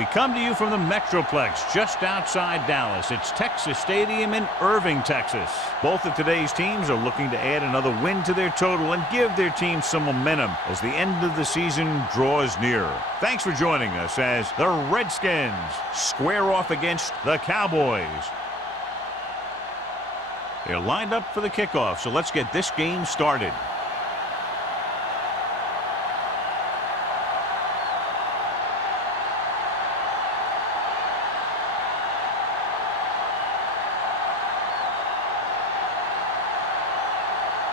We come to you from the Metroplex just outside Dallas. It's Texas Stadium in Irving, Texas. Both of today's teams are looking to add another win to their total and give their team some momentum as the end of the season draws nearer. Thanks for joining us as the Redskins square off against the Cowboys. They're lined up for the kickoff, so let's get this game started.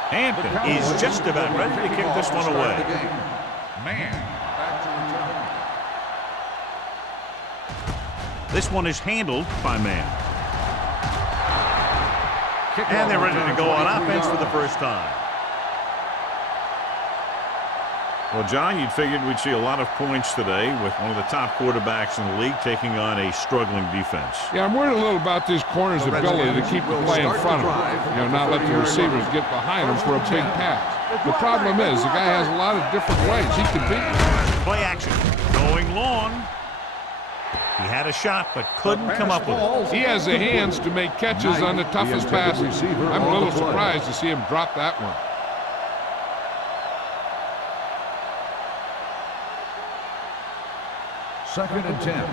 Hampton is just about ready to kick this one away. This one is handled by Man. And they're ready to go on offense for the first time. Well, John, you'd figured we'd see a lot of points today with one of the top quarterbacks in the league taking on a struggling defense. Yeah, I'm worried a little about this corner's ability to keep the play in front of him. Not let the receivers get behind him for a big pass. The problem is the guy has a lot of different ways he can beat you. Play action. Going long. He had a shot, but couldn't come up with it. He has the hands to make catches on the toughest passes. I'm a little surprised to see him drop that one. Second and 10.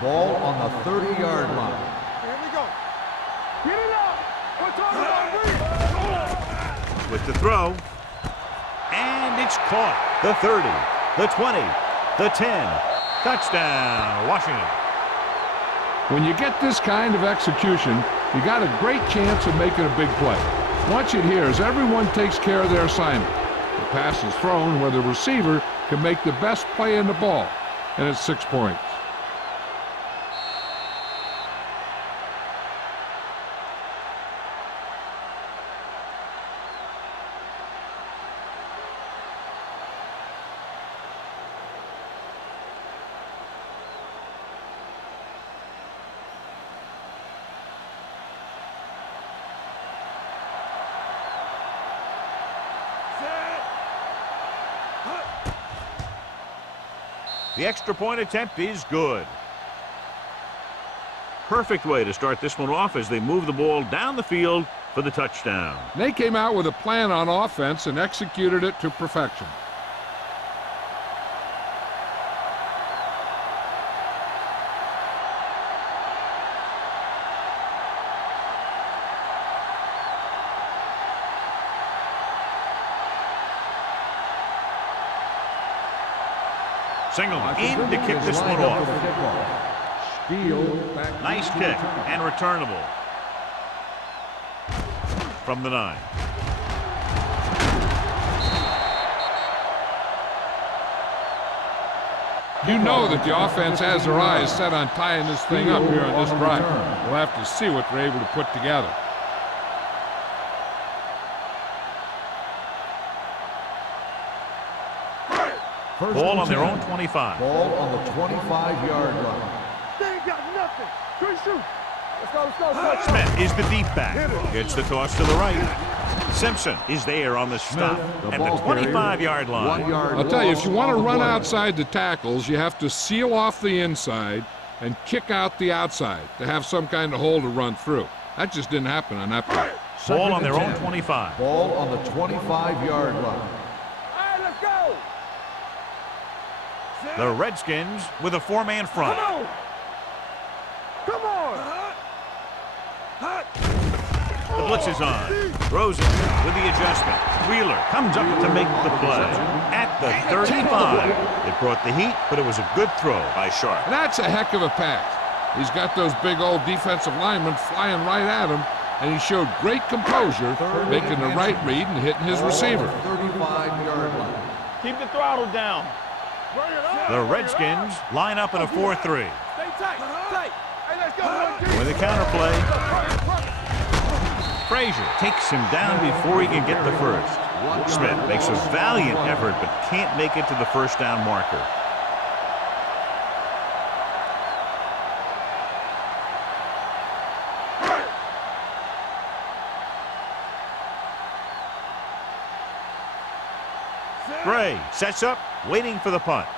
Ball on the 30-yard line. Here we go. Get it up. We're talking about With the throw. And it's caught. The 30, the 20, the 10. Touchdown, Washington. When you get this kind of execution, you got a great chance of making a big play. Watch it here as everyone takes care of their assignment. The pass is thrown where the receiver can make the best play in the ball. And it's 6 points. The extra point attempt is good. Perfect way to start this one off as they move the ball down the field for the touchdown. They came out with a plan on offense and executed it to perfection. Single in to kick this one off. Nice kick and returnable from the 9. You know that the offense has their eyes set on tying this thing up here on this drive. We'll have to see what they're able to put together. Ball on their own 25. Ball on the 25-yard line. They ain't got nothing. Good shoot. Let's go. Smith is the deep back. Gets the toss to the right. Simpson is there on the stop at the 25-yard line. I'll tell you, if you want to run outside the tackles, you have to seal off the inside and kick out the outside to have some kind of hole to run through. That just didn't happen on that play. Ball on their own 25. Ball on the 25-yard line. All right, let's go. The Redskins with a 4-man front. Come on. The blitz is on. Throws it with the adjustment. Wheeler comes up to make the play. At the 35. It brought the heat, but it was a good throw by Sharp. That's a heck of a pass. He's got those big old defensive linemen flying right at him, and he showed great composure, making the right read and hitting his receiver. 35-yard line. Keep the throttle down. The Redskins line up in a 4-3. Stay tight. Tight. Hey, let's go. With a counterplay. Frazier takes him down before he can get the first. Smith makes a valiant effort but can't make it to the first down marker. Gray sets up, waiting for the punt.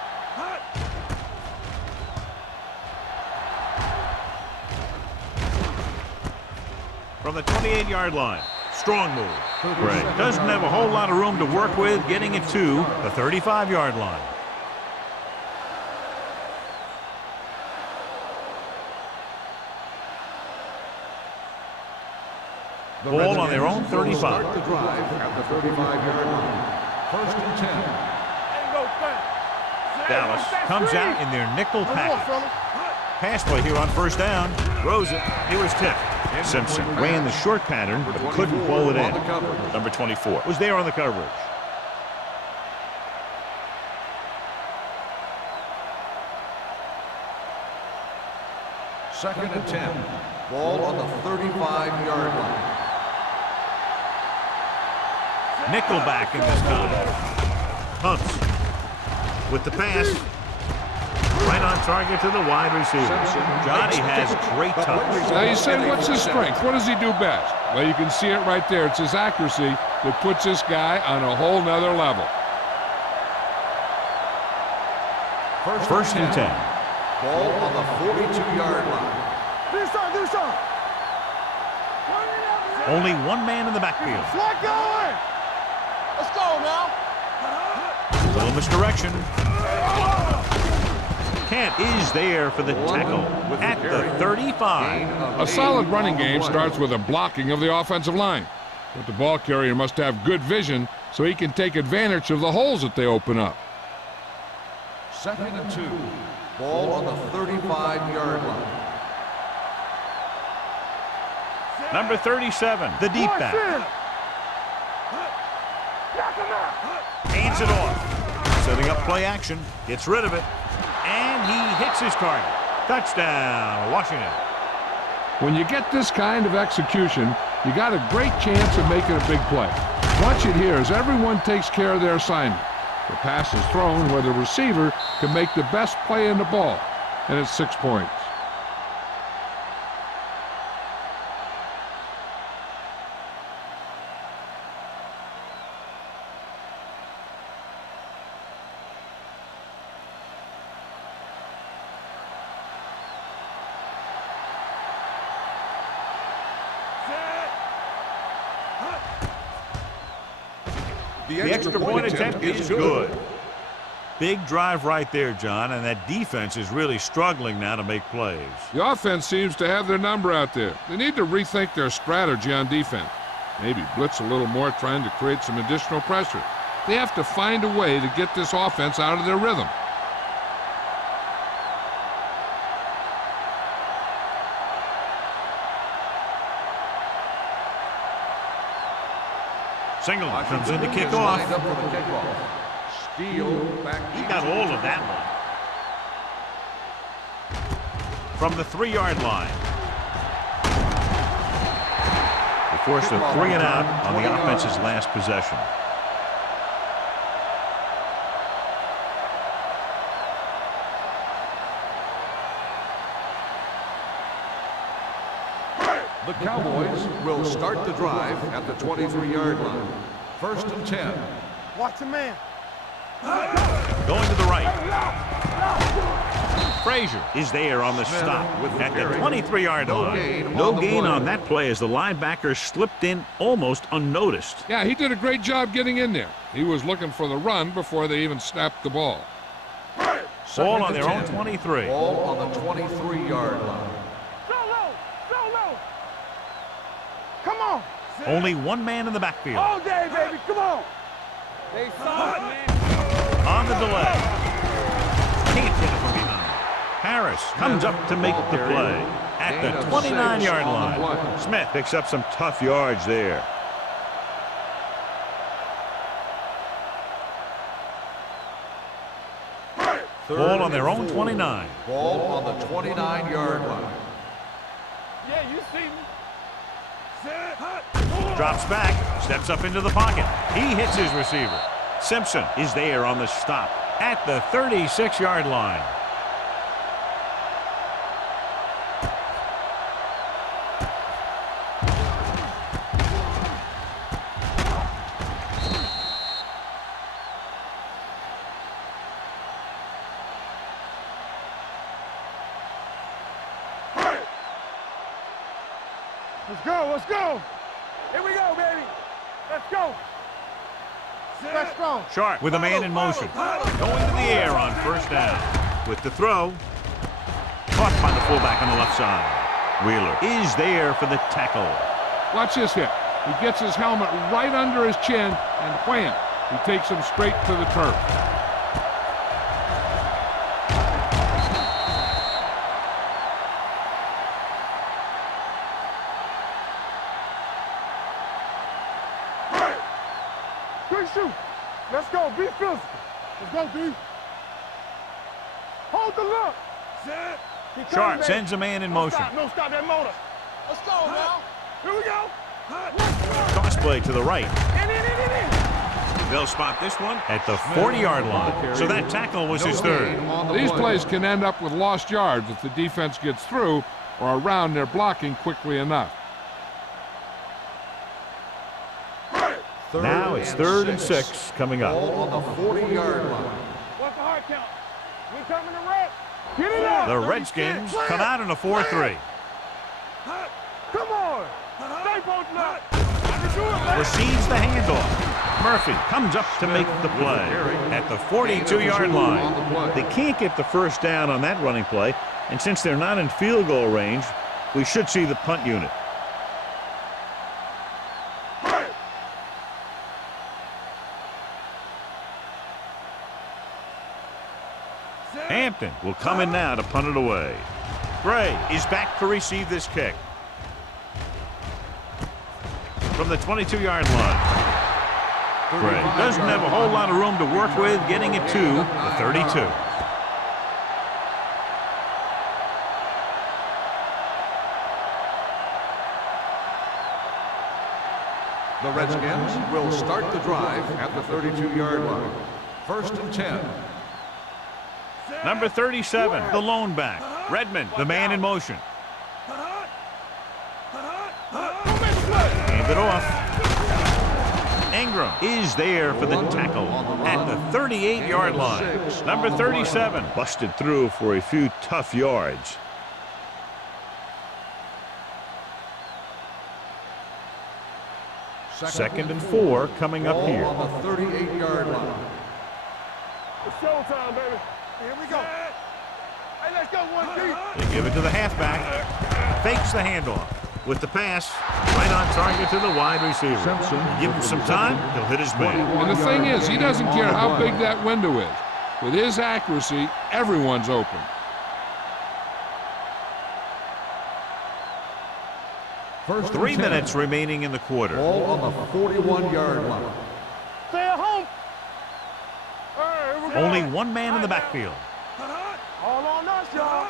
on the 28-yard line. Strong move. Great. Doesn't have a whole lot of room to work with, getting it to the 35-yard line. Ball on their own 35. Start the drive at the 35-yard line. First and 10. Dallas comes out in their nickel package. Pass play here on first down. Throws it. It was tipped. Simpson ran the short pattern, but couldn't pull it in. Number 24 was there on the coverage. Second and 10. Ball on the 35-yard line. Nickelback in this time. Hunts with the pass. Right on target to the wide receiver. Johnny has great touch. Now you say, what's his strength? What does he do best? Well, you can see it right there. It's his accuracy that puts this guy on a whole nother level. First and 10. Ball on the 42-yard line. Do something. Only one man in the backfield. Slot going. Let's go now. Little misdirection. Kent is there for the tackle at the 35. A solid running game starts with a blocking of the offensive line. But the ball carrier must have good vision so he can take advantage of the holes that they open up. Second and 2. Ball on the 35-yard line. Number 37, the deep back. Hands it off. Setting up play action. Gets rid of it. And he hits his target. Touchdown, Washington. When you get this kind of execution, you got a great chance of making a big play. Watch it here as everyone takes care of their assignment. The pass is thrown where the receiver can make the best play in the ball, and it's 6 points. The extra point attempt is good. Big drive right there, John, and that defense is really struggling now to make plays. The offense seems to have their number out there. They need to rethink their strategy on defense. Maybe blitz a little more, trying to create some additional pressure. They have to find a way to get this offense out of their rhythm. Singleton comes in to kick off. Steal back. He got all of that one. From the 3-yard line. They forced a 3 and out on the offense's last possession. The Cowboys will start the drive at the 23-yard line. First and 10. Watch the man. Going to the right. Frazier is there on the stop at the 23-yard line. No gain on that play as the linebacker slipped in almost unnoticed. Yeah, he did a great job getting in there. He was looking for the run before they even snapped the ball. Ball on their own 23. Ball on the 23-yard line. Come on. Only one man in the backfield. All day, baby. Come on. They saw it, man. On the delay. Can't get it from behind. Harris comes up to make the play at the 29-yard line. Smith picks up some tough yards there. Ball on their own 29. Ball on the 29-yard line. Yeah, you see me. Drops back, steps up into the pocket. He hits his receiver. Simpson is there on the stop at the 36-yard line. Let's go, let's go. Here we go, baby. Let's go. Let's strong. Sharp with a man in motion. Going to the air on first down. With the throw. Caught by the fullback on the left side. Wheeler is there for the tackle. Watch this hit. He gets his helmet right under his chin, and wham, he takes him straight to the turf. Quick shoot. Let's go. Be physical. Let's go, D. Hold the look. Sharp sends a man in motion. No, stop that motor. Let's go now. Here we go. Toss play to the right. In. They'll spot this one at the 40-yard line. So that tackle was his third. These plays can end up with lost yards if the defense gets through or around their blocking quickly enough. Now it's 3rd and 6 coming up. Ball on the 40-yard line. What's the hard count? We coming to red. Get it up. The Redskins come out in a 4-3. Come on. Stay posting up. Receives the handoff. Murphy comes up to make the play at the 42-yard line. They can't get the first down on that running play, and since they're not in field goal range, we should see the punt unit. Hampton will come in now to punt it away. Gray is back to receive this kick. From the 22-yard line. Gray doesn't have a whole lot of room to work with, getting it to the 32. The Redskins will start the drive at the 32-yard line. 1st and 10. Number 37, the lone back. Redmond, the man in motion. Hand it off. Ingram is there for the tackle at the 38-yard line. Number 37 busted through for a few tough yards. Second and 4 coming up here. On the 38-yard line. It's showtime, baby. Here we go. Hey, let's go, 1D. They give it to the halfback. Fakes the handoff. With the pass, right on target to the wide receiver. Give him some time, he'll hit his man. And the thing is, he doesn't care how big that window is. With his accuracy, everyone's open. First 3 minutes remaining in the quarter. Ball on the 41-yard line. Stay at home. All right, here we go. Only one man in the backfield. All on us, y'all.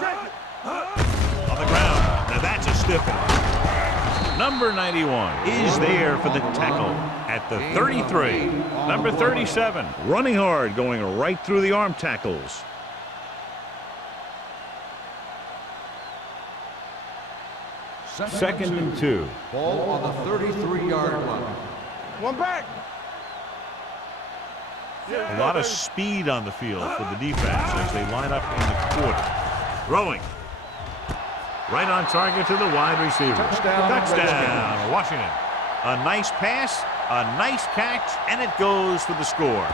Check it. On the ground. Now that's a stiff one. Number 91 is there for the tackle at the 33. Number 37 running hard, going right through the arm tackles. Second and 2. Ball on the 33-yard line. One back. A lot of speed on the field for the defense as they line up in the quarter. Throwing. Right on target to the wide receiver. Touchdown, Washington. A nice pass, a nice catch, and it goes for the score.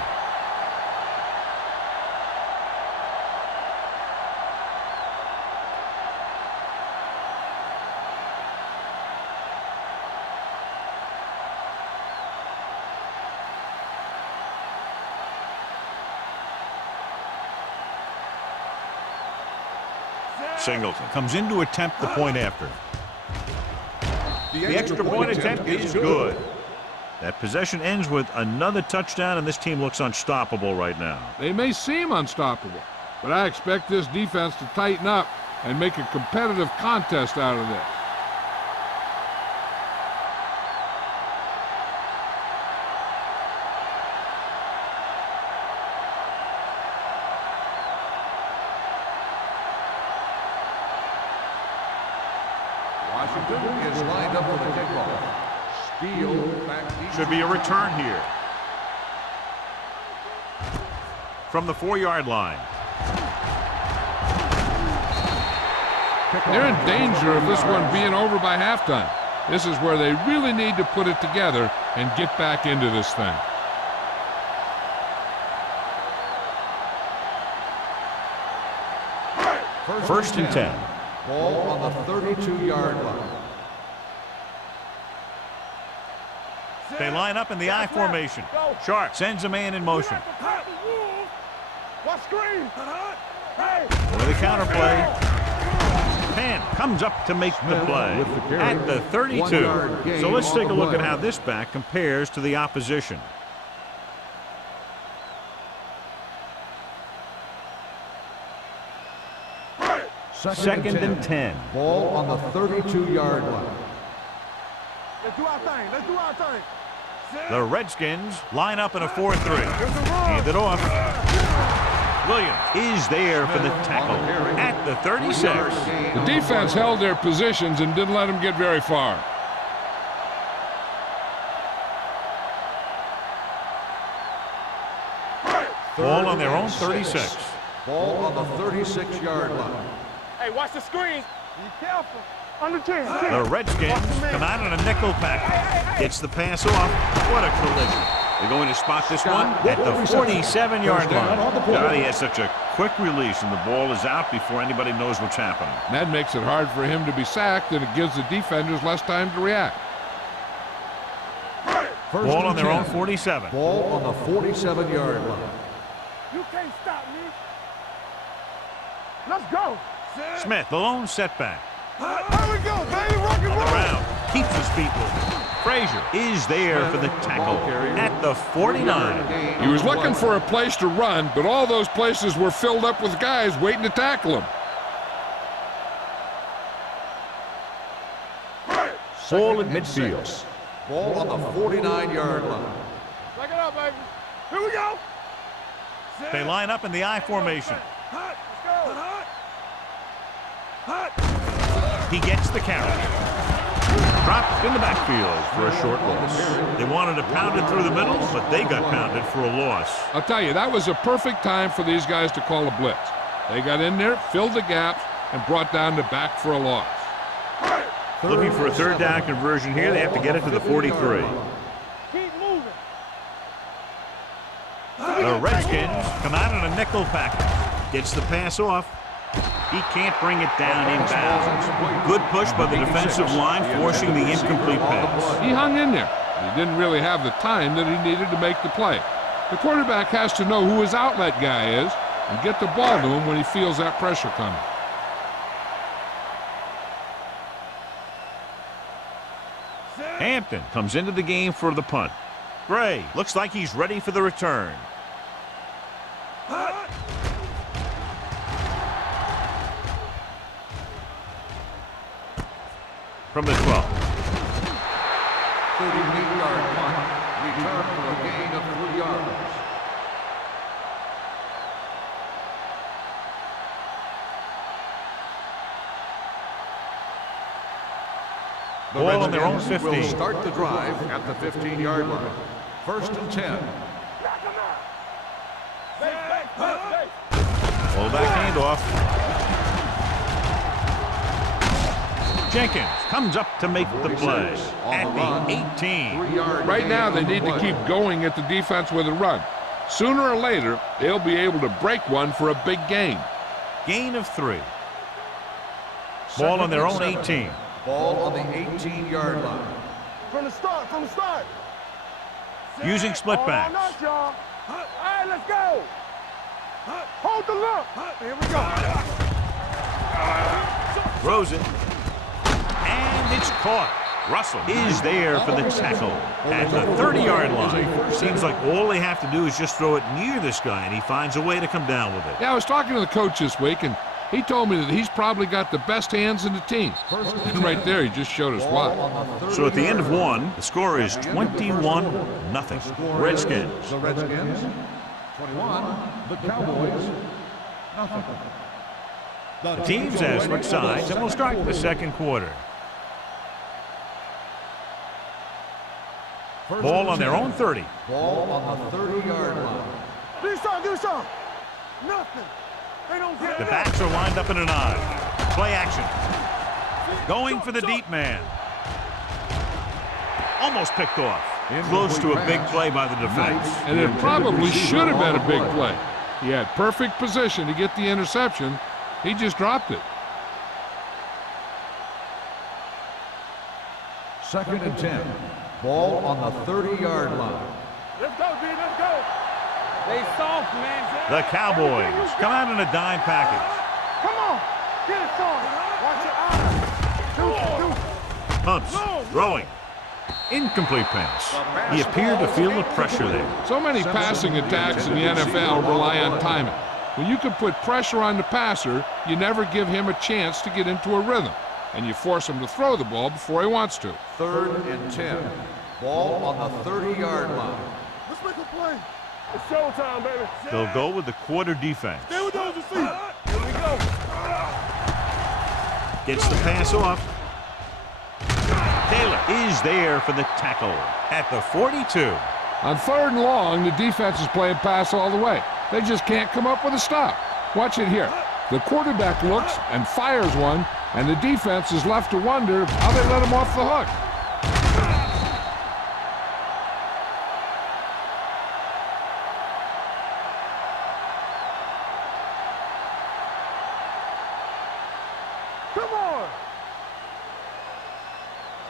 Singleton comes in to attempt the point after. The extra point attempt is good. That possession ends with another touchdown, and this team looks unstoppable right now. They may seem unstoppable, but I expect this defense to tighten up and make a competitive contest out of this. Washington is lined up for the kickoff. Steele back deep. Should be a return here. From the 4-yard line. They're in danger of this one being over by halftime. This is where they really need to put it together and get back into this thing. First and 10. Ball on the 32-yard line. They line up in the I formation. Sharp sends a man in motion. What screen? For the counterplay. Penn comes up to make the play at the 32. So let's take a look at how this back compares to the opposition. Second and 10. Ball on the 32-yard line. Let's do our thing. Let's do our thing. The Redskins line up in a 4-3. Hand it off. Williams is there for the tackle at the 36. The defense held their positions and didn't let them get very far. Ball on their own 36. Ball on the 36-yard line. Hey, watch the screen. Be careful. Under 10. The Redskins come out in a nickel package. Gets the pass off. What a collision. They're going to spot this one at the 47-yard line. God, he has such a quick release, and the ball is out before anybody knows what's happening. That makes it hard for him to be sacked, and it gives the defenders less time to react. Ball on their own 47. Ball on the 47-yard line. You can't stop me. Let's go. Smith, the lone setback. There we go, baby. Rock and roll. Brown keeps his feet moving. Frazier is there for the tackle at the 49. He was looking for a place to run, but all those places were filled up with guys waiting to tackle him. Ball at midfield. Ball on the 49-yard line. Back it up, baby. Here we go. They line up in the I formation. Let's go. He gets the carry. Dropped in the backfield for a short loss. They wanted to pound it through the middle, but they got pounded for a loss. I'll tell you, that was a perfect time for these guys to call a blitz. They got in there, filled the gaps, and brought down the back for a loss. Looking for a third down conversion here. They have to get it to the 43. Keep moving. The Redskins come out in a nickel package. Gets the pass off. He can't bring it down inbounds. Good push by the defensive line, forcing the incomplete pass. He hung in there. He didn't really have the time that he needed to make the play. The quarterback has to know who his outlet guy is and get the ball to him when he feels that pressure coming. Hampton comes into the game for the punt. Gray looks like he's ready for the return. From the 12. 38-yard punt. Return for a gain of 3 yards. The Ball on their own Redskins 15. will start the drive at the 15-yard line. First and 10. Hold that handoff. Jenkins comes up to make the play at the 18. Right now, they need to keep going at the defense with a run. Sooner or later, they'll be able to break one for a big gain. Gain of 3. Ball on their own 18. Ball on the 18-yard line. From the start, from the start. Using split All backs. night, y'all. All right, let's go. Hold the look. Here we go. Throws it. And it's caught. Russell is there for the tackle at the 30-yard line. Seems like all they have to do is just throw it near this guy, and he finds a way to come down with it. Yeah, I was talking to the coach this week, and he told me that he's probably got the best hands in the team. And right there, he just showed us why. So at the end of one, the score is 21-0. Redskins. The Redskins. 21. The Cowboys. Nothing. The teams have switched sides, and we'll start the second quarter. Ball on their own 30. Ball on the 30-yard line. Do something, do something. Nothing. They don't get The it. backs are lined up in an I. Play action. Going for the deep man. Almost picked off. Close to a big play by the defense. And it probably should have been a big play. He had perfect position to get the interception. He just dropped it. 2nd and 10. Ball on the 30-yard line. Let's go, D. Let's go. They soft, man. The Cowboys come out in a dime package. Come on. Get it soft. Watch your eyes. Pumps. Throwing. Incomplete pass. He appeared to feel the pressure there. So many passing attacks in the NFL rely on timing. When you can put pressure on the passer, you never give him a chance to get into a rhythm, and you force him to throw the ball before he wants to. 3rd and 10. Ball on the 30-yard line. Let's make a play. It's showtime, baby. They'll go with the quarter defense. Stay with those receivers. Here we go. Gets the pass off. Taylor is there for the tackle at the 42. On 3rd and long, the defense is playing pass all the way. They just can't come up with a stop. Watch it here. The quarterback looks and fires one, and the defense is left to wonder how they let him off the hook. Come on.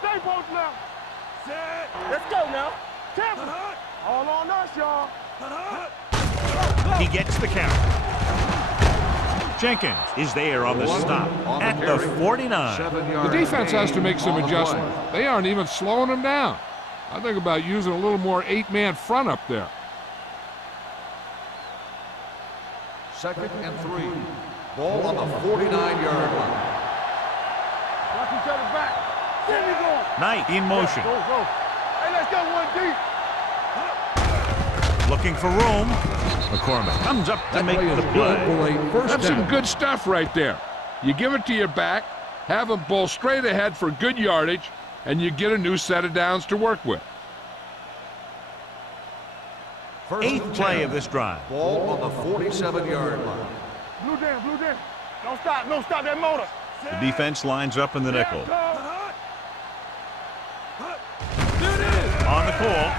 Stay both now. Let's go now. Tampa. All on us, y'all. He gets the count. Jenkins is there on the stop at the 49. The defense has to make some adjustments. They aren't even slowing him down. I think about using a little more 8-man front up there. 2nd and 3. Ball on the 49-yard line. Watch each other back. There we go. Knight in motion. Go, go. Hey, let's go one deep. Looking for room. McCormick comes up to make the play. That's some good stuff right there. You give it to your back, have him bowl straight ahead for good yardage, and you get a new set of downs to work with. 8th play of this drive. Ball on the 47-yard line. Blue down, blue down. Don't stop that motor. The defense lines up in the nickel. On the call.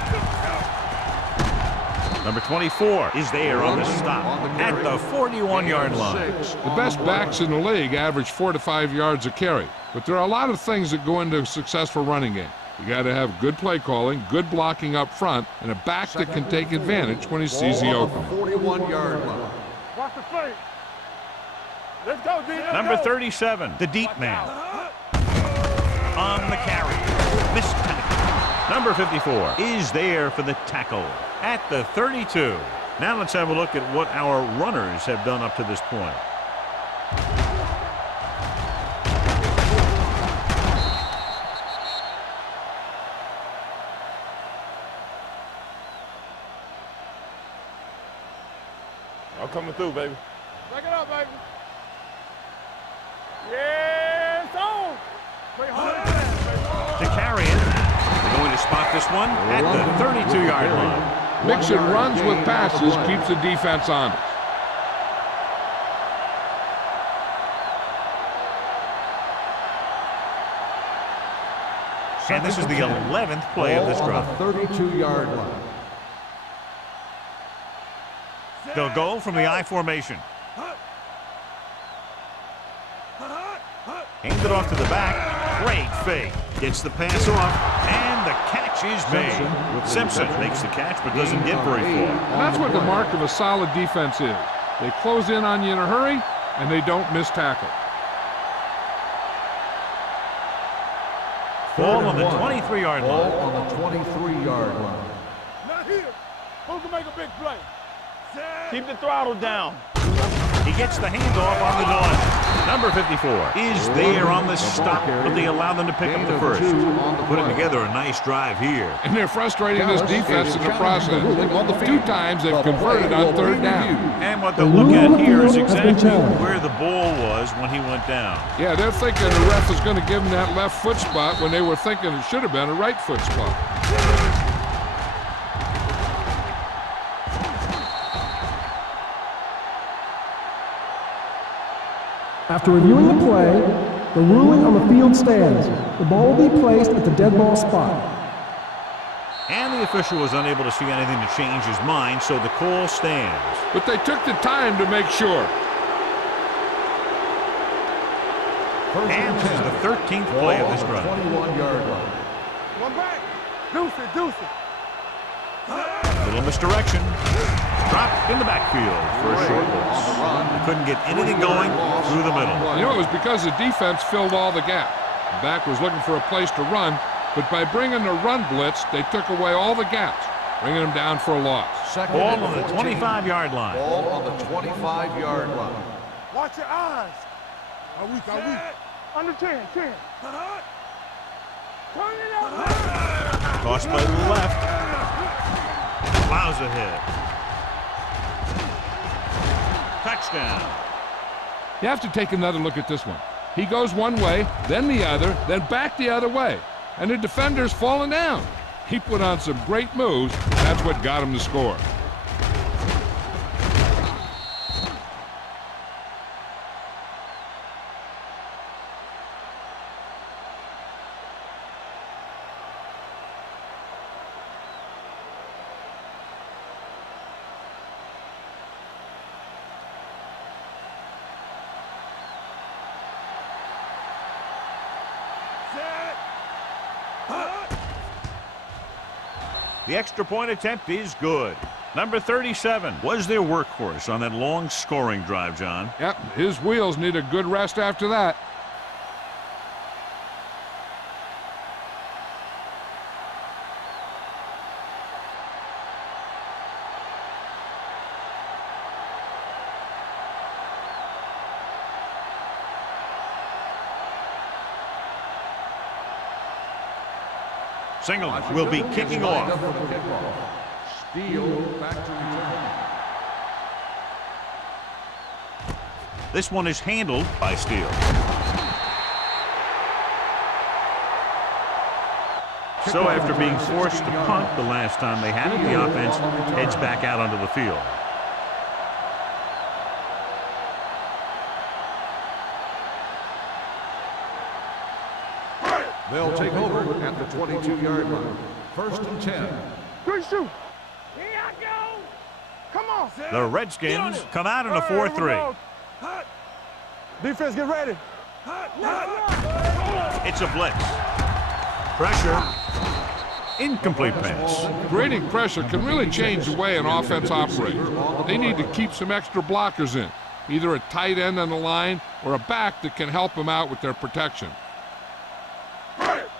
Number 24 is there on the stop at the 41-yard line. The best backs in the league average 4 to 5 yards a carry, but there are a lot of things that go into a successful running game. You got to have good play calling, good blocking up front, and a back that can take advantage when he sees the opening. 41-yard line. Watch the play. Let's go, D. Number 37, the deep man. On the carry. Missed tackle. Number 54 is there for the tackle at the 32. Now let's have a look at what our runners have done up to this point. I'm coming through, baby. Break it up, baby. Yeah, it's on. Play hard. To carry it. They're going to spot this one at the 32-yard line. Mixing runs with passes keeps the defense honest. And this is the 11th play of this drive. 32-yard line. They'll go from the I formation. Hands it off to the back. Great fake. Gets the pass off. And the catch is made. Simpson makes the catch but doesn't get very far. And that's what the mark of a solid defense is. They close in on you in a hurry, and they don't miss tackle. Ball on the 23-yard line. Ball on the 23-yard line. Not here. Who can make a big play? Keep the throttle down. He gets the handoff on the launch. Number 54 is there on the stop, but they allow them to pick up the first. Putting together a nice drive here. And they're frustrating this defense in the process. 2 times they've converted on 3rd down. And what they'll look at here is exactly where the ball was when he went down. Yeah, they're thinking the ref is going to give him that left foot spot when they were thinking it should have been a right foot spot. After reviewing the play, the ruling on the field stands. The ball will be placed at the dead ball spot. And the official was unable to see anything to change his mind, so the call stands. But they took the time to make sure. And this is the 13th play of this drive. 21-yard line. One back. Deuce it, deuce it. Little misdirection. Dropped in the backfield for a short loss. They couldn't get anything going through the middle. You know, it was because the defense filled all the gap. The back was looking for a place to run, but by bringing the run blitz, they took away all the gaps, bringing them down for a loss. Ball on the 25-yard line. Ball on the 25-yard line. Watch your eyes. Are we? Under 10, 10. Turn it up. Toss play to the left. Plows ahead. Touchdown. You have to take another look at this one. He goes one way, then the other, then back the other way. And the defender's falling down. He put on some great moves. That's what got him to score. The extra point attempt is good. Number 37 was their workhorse on that long scoring drive, John. Yep, his wheels need a good rest after that. Singleton will be kicking off. Steele back to return. This one is handled by Steele. So after being forced to punt the last time they had it, the offense heads back out onto the field. They'll take over at the 22-yard line. First and 10. 3 shoot. Here I go. Come on. The Redskins come out in a 4-3. Defense, get ready. It's a blitz. Pressure. Incomplete pass. Creating pressure can really change the way an offense operates. They need to keep some extra blockers in, either a tight end on the line or a back that can help them out with their protection.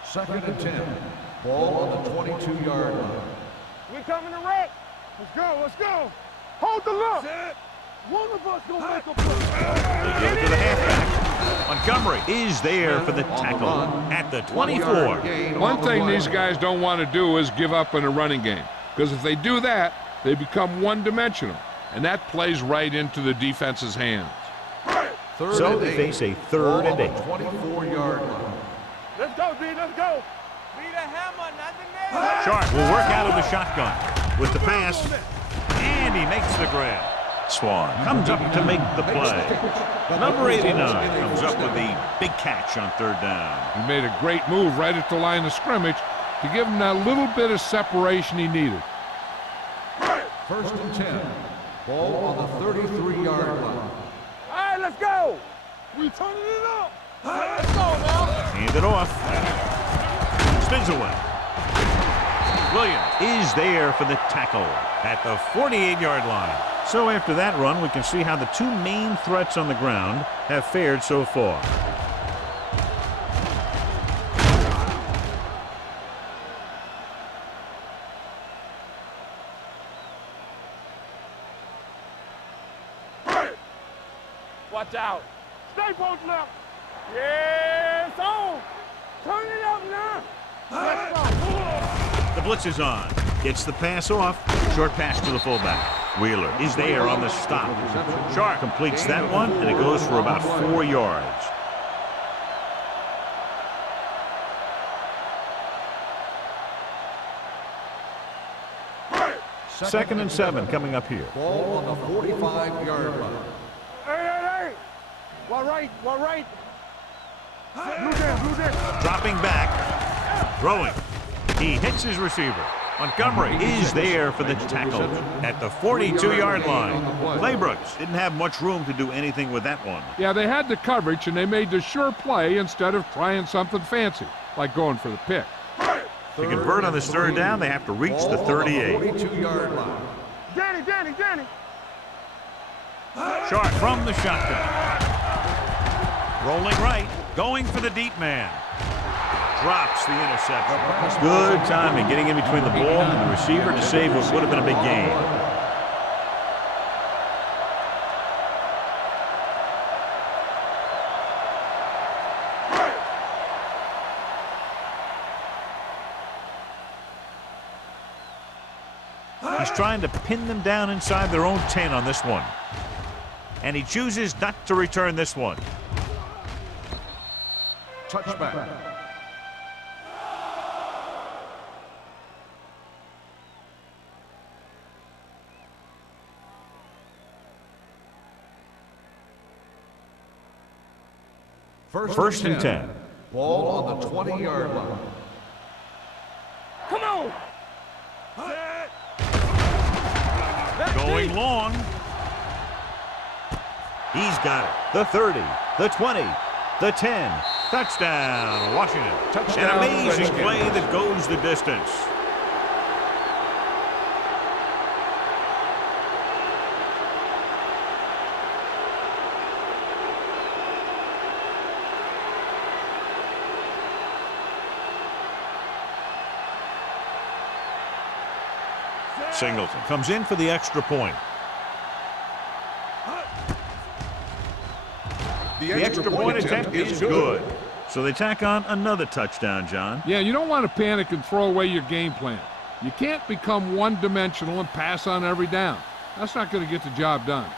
Second and 10. Ball on the 22-yard line. We coming to wreck. Let's go, let's go. Hold the look. One of us gonna make a play. They give it to the halfback. Montgomery is there for the tackle at the 24. One thing these guys don't want to do is give up in a running game, because if they do that, they become one-dimensional, and that plays right into the defense's hands. So they face a third and 8. 24-yard line. Let's go, D, let's go. Be the hammer, nothing there. Sharp will work out of the shotgun with the pass, and he makes the grab. Swan comes up to make the play. Number 89 comes up with a big catch on third down. He made a great move right at the line of scrimmage to give him that little bit of separation he needed. First and 10. Ball on the 33-yard line. All right, let's go. We turning it up. Let's go now. Hand it off. Spins away. Williams is there for the tackle at the 48-yard line. So after that run, we can see how the two main threats on the ground have fared so far. Watch out. Stay both left. Yes, on. Turn it up now. Let's go. The blitz is on. Gets the pass off. Short pass to the fullback. Wheeler is there on the stop. Sharp completes that one, and it goes for about 4 yards. Second and 7 coming up here. Ball on the 45-yard line. Hey, hey, hey. Wide right, wide right. Blue down. Dropping back, throwing. He hits his receiver. Montgomery is there for the tackle at the 42-yard line. Claybrooks didn't have much room to do anything with that one. Yeah, they had the coverage, and they made the sure play instead of trying something fancy, like going for the pick. To convert on this third down, they have to reach the 38. 42-yard line. Danny. Sharp from the shotgun. Rolling right, going for the deep man. Drops the interception. Good timing, getting in between the ball and the receiver to save what would have been a big gain. He's trying to pin them down inside their own 10 on this one. And he chooses not to return this one. Touchback. First and 10. Ball on the 20-yard line. Come on. Going long. He's got it. The 30, the 20, the 10. Touchdown, Washington. Touchdown, An amazing Redskins. play that goes the distance. Singleton comes in for the extra point. The extra point attempt is good. So they tack on another touchdown, John. Yeah, you don't want to panic and throw away your game plan. You can't become one-dimensional and pass on every down. That's not going to get the job done.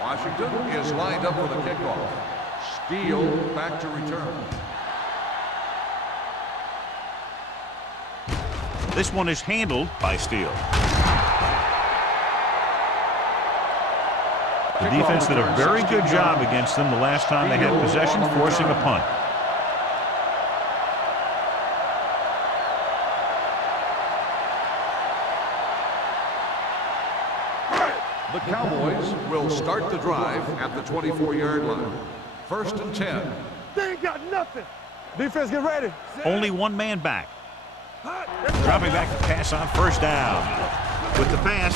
Washington is lined up for the kickoff. Steele back to return. This one is handled by Steele. The defense did a very good job against them the last time they had possession, forcing a punt. The Cowboys will start the drive at the 24-yard line. First and 10. They ain't got nothing. Defense, get ready. Only one man back. Dropping back to pass on first down. With the pass.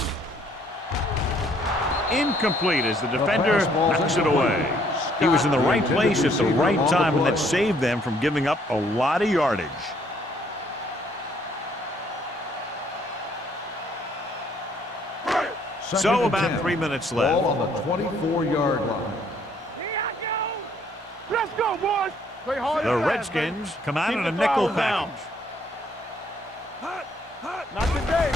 Incomplete as the defender knocks it away. He was in the right place at the right time, and that saved them from giving up a lot of yardage. So about 3 minutes left. Ball on the 24-yard line. Here I go. Let's go, boys. Play hard The and fast, Redskins baby. come out Keep in a the nickel fouls down. package. Not today.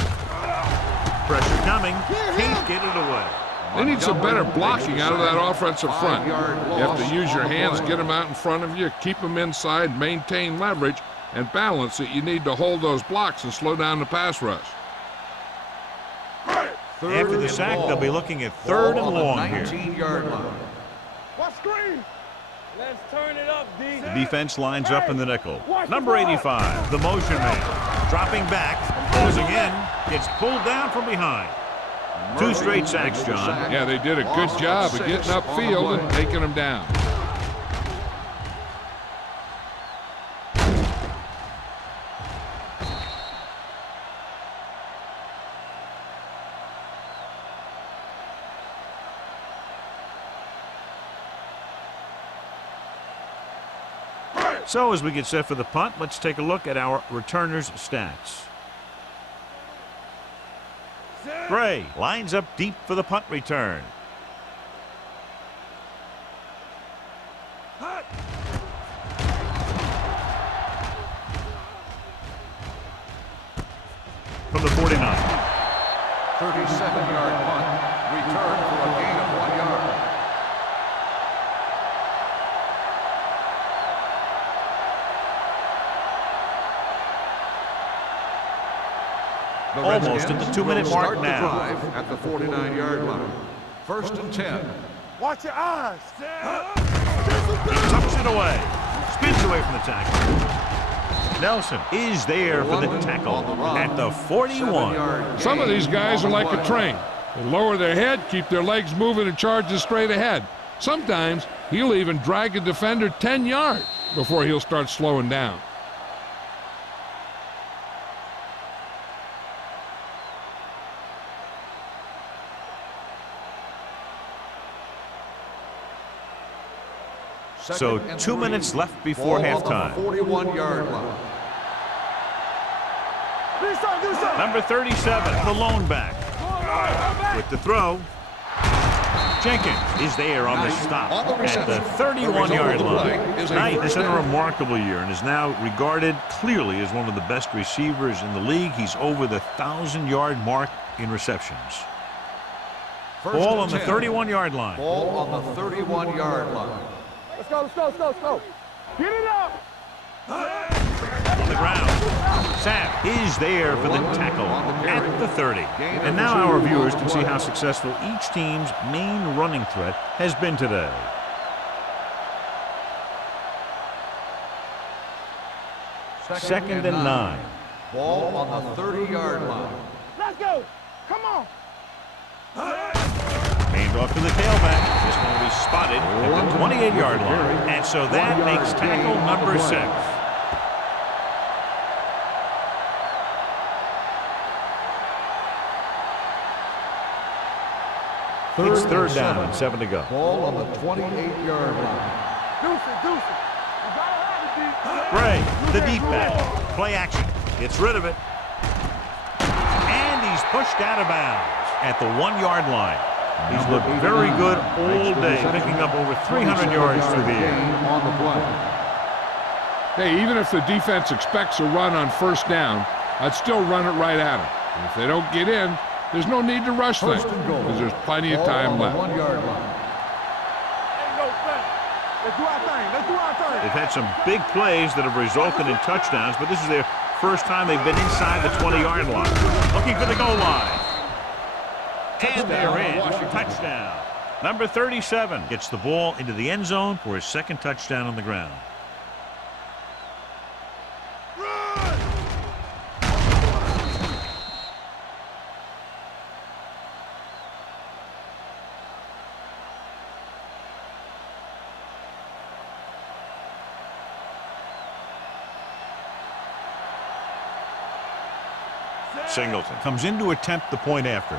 Pressure coming. Can't get it away. They need some better blocking out of that offensive front. You have to use your hands, get them out in front of you, keep them inside, maintain leverage, and balance that you need to hold those blocks and slow down the pass rush. After the sack, they'll be looking at third and long here. 19-yard line. Watch screen. Let's turn it up, D. The defense lines up in the nickel. Number 85, the motion man. Dropping back, closing in, gets pulled down from behind. 2 straight sacks, John. Yeah, they did a good job of getting upfield and taking them down. So as we get set for the punt, let's take a look at our returners' stats. Gray lines up deep for the punt return. From the 49. 37-yard punt. Return for a gain of 1 yard. Almost at the 2-minute mark now. Drive at the 49-yard line. 1st and 10. Watch your eyes. He tucks it away. Spins away from the tackle. Nelson is there for the tackle at the 41. Some of these guys are like a train. They lower their head, keep their legs moving, and charge straight ahead. Sometimes he'll even drag a defender 10 yards before he'll start slowing down. So 2 minutes left before halftime. 41-yard line. Number 37, the lone back. With the throw. Jenkins is there on the stop at the 31-yard line. Knight has had a remarkable year and is now regarded clearly as one of the best receivers in the league. He's over the 1,000-yard mark in receptions. Ball on the 31-yard line. Ball on the 31-yard line. Let's go, let's go, let's go, let's go. Get it up. On the ground. Sapp is there for the tackle at the 30. And now our viewers can see how successful each team's main running threat has been today. Second and 9. Ball on the 30-yard line. Let's go. Come on. Hand off to the tailback. This one will be spotted at the 28-yard line. And so that makes tackle number 6. It's third down and 7 to go. Ball on the 28-yard line. Deuce it, deuce it. You gotta have it, D. Gray, the deep back. Play action. Gets rid of it. And he's pushed out of bounds at the 1-yard line. He's looked very good all day, picking up over 300 yards through the air. On the play. Hey, even if the defense expects a run on first down, I'd still run it right at them. And if they don't get in, there's no need to rush things because there's plenty of time left. 1-yard line. Ain't no thing. Let's do our thing. Let's do our thing. They've had some big plays that have resulted in touchdowns, but this is their first time they've been inside the 20-yard line. Looking for the goal line. And they're in. Touchdown. Number 37 gets the ball into the end zone for his second touchdown on the ground. Singleton comes in to attempt the point after.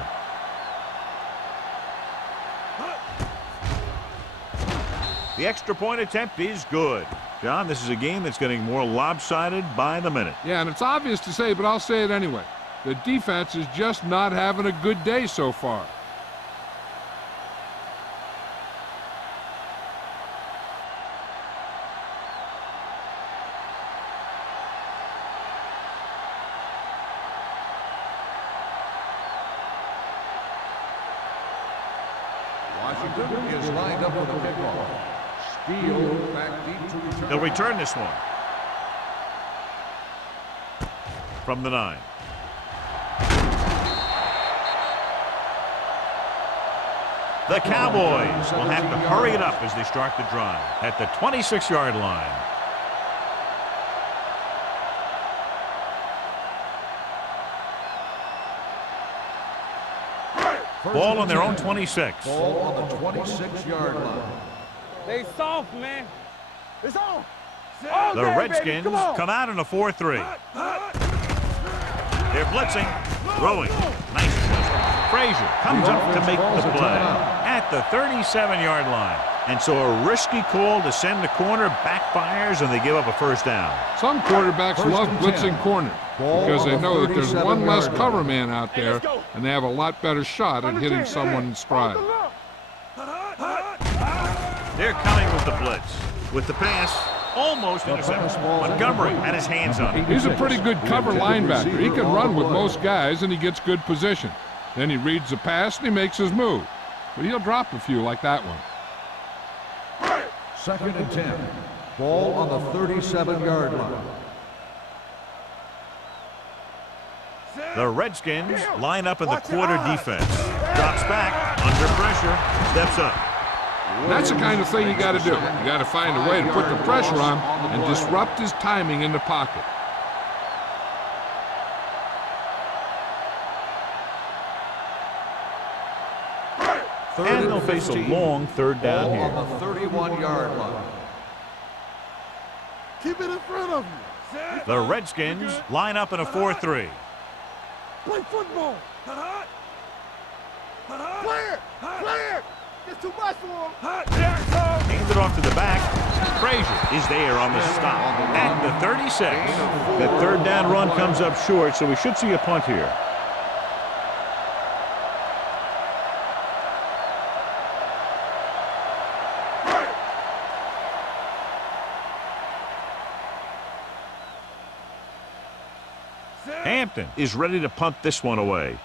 The extra point attempt is good. John, this is a game that's getting more lopsided by the minute. Yeah, and it's obvious to say, but I'll say it anyway. The defense is just not having a good day so far. Washington is lined up for the kickoff. Steele back deep to return. He'll return this one. From the 9. The Cowboys will have to hurry it up as they start the drive at the 26-yard line. Ball on their own 26. Ball on the 26-yard line. They soft, man. It's on. The Redskins come out in a 4-3. They're blitzing, throwing. Nice adjustment. Frazier comes up to make the play at the 37-yard line. And so a risky call to send the corner backfires and they give up a first down. Some quarterbacks love blitzing corners because they know that there's one less cover man out there and they have a lot better shot at hitting someone in stride. They're coming with the blitz. With the pass, almost intercepted. Montgomery had his hands on it. He's a pretty good cover linebacker. He can run with most guys and he gets good position. Then he reads the pass and he makes his move. But he'll drop a few like that one. 2nd and 10. Ball on the 37-yard line. The Redskins line up in the quarter defense. Drops back, under pressure, steps up. That's the kind of thing you got to do. You got to find a way to put the pressure on and disrupt his timing in the pocket. And they'll face a long third down here. On the 31-yard line. Keep it in front of you. The Redskins line up in a 4-3. Play football. Play it. Play it. It's too much for him. Hands it off to the back. Frazier is there on the stop at the 36. The third down run comes up short, so we should see a punt here. Hampton is ready to punt this one away.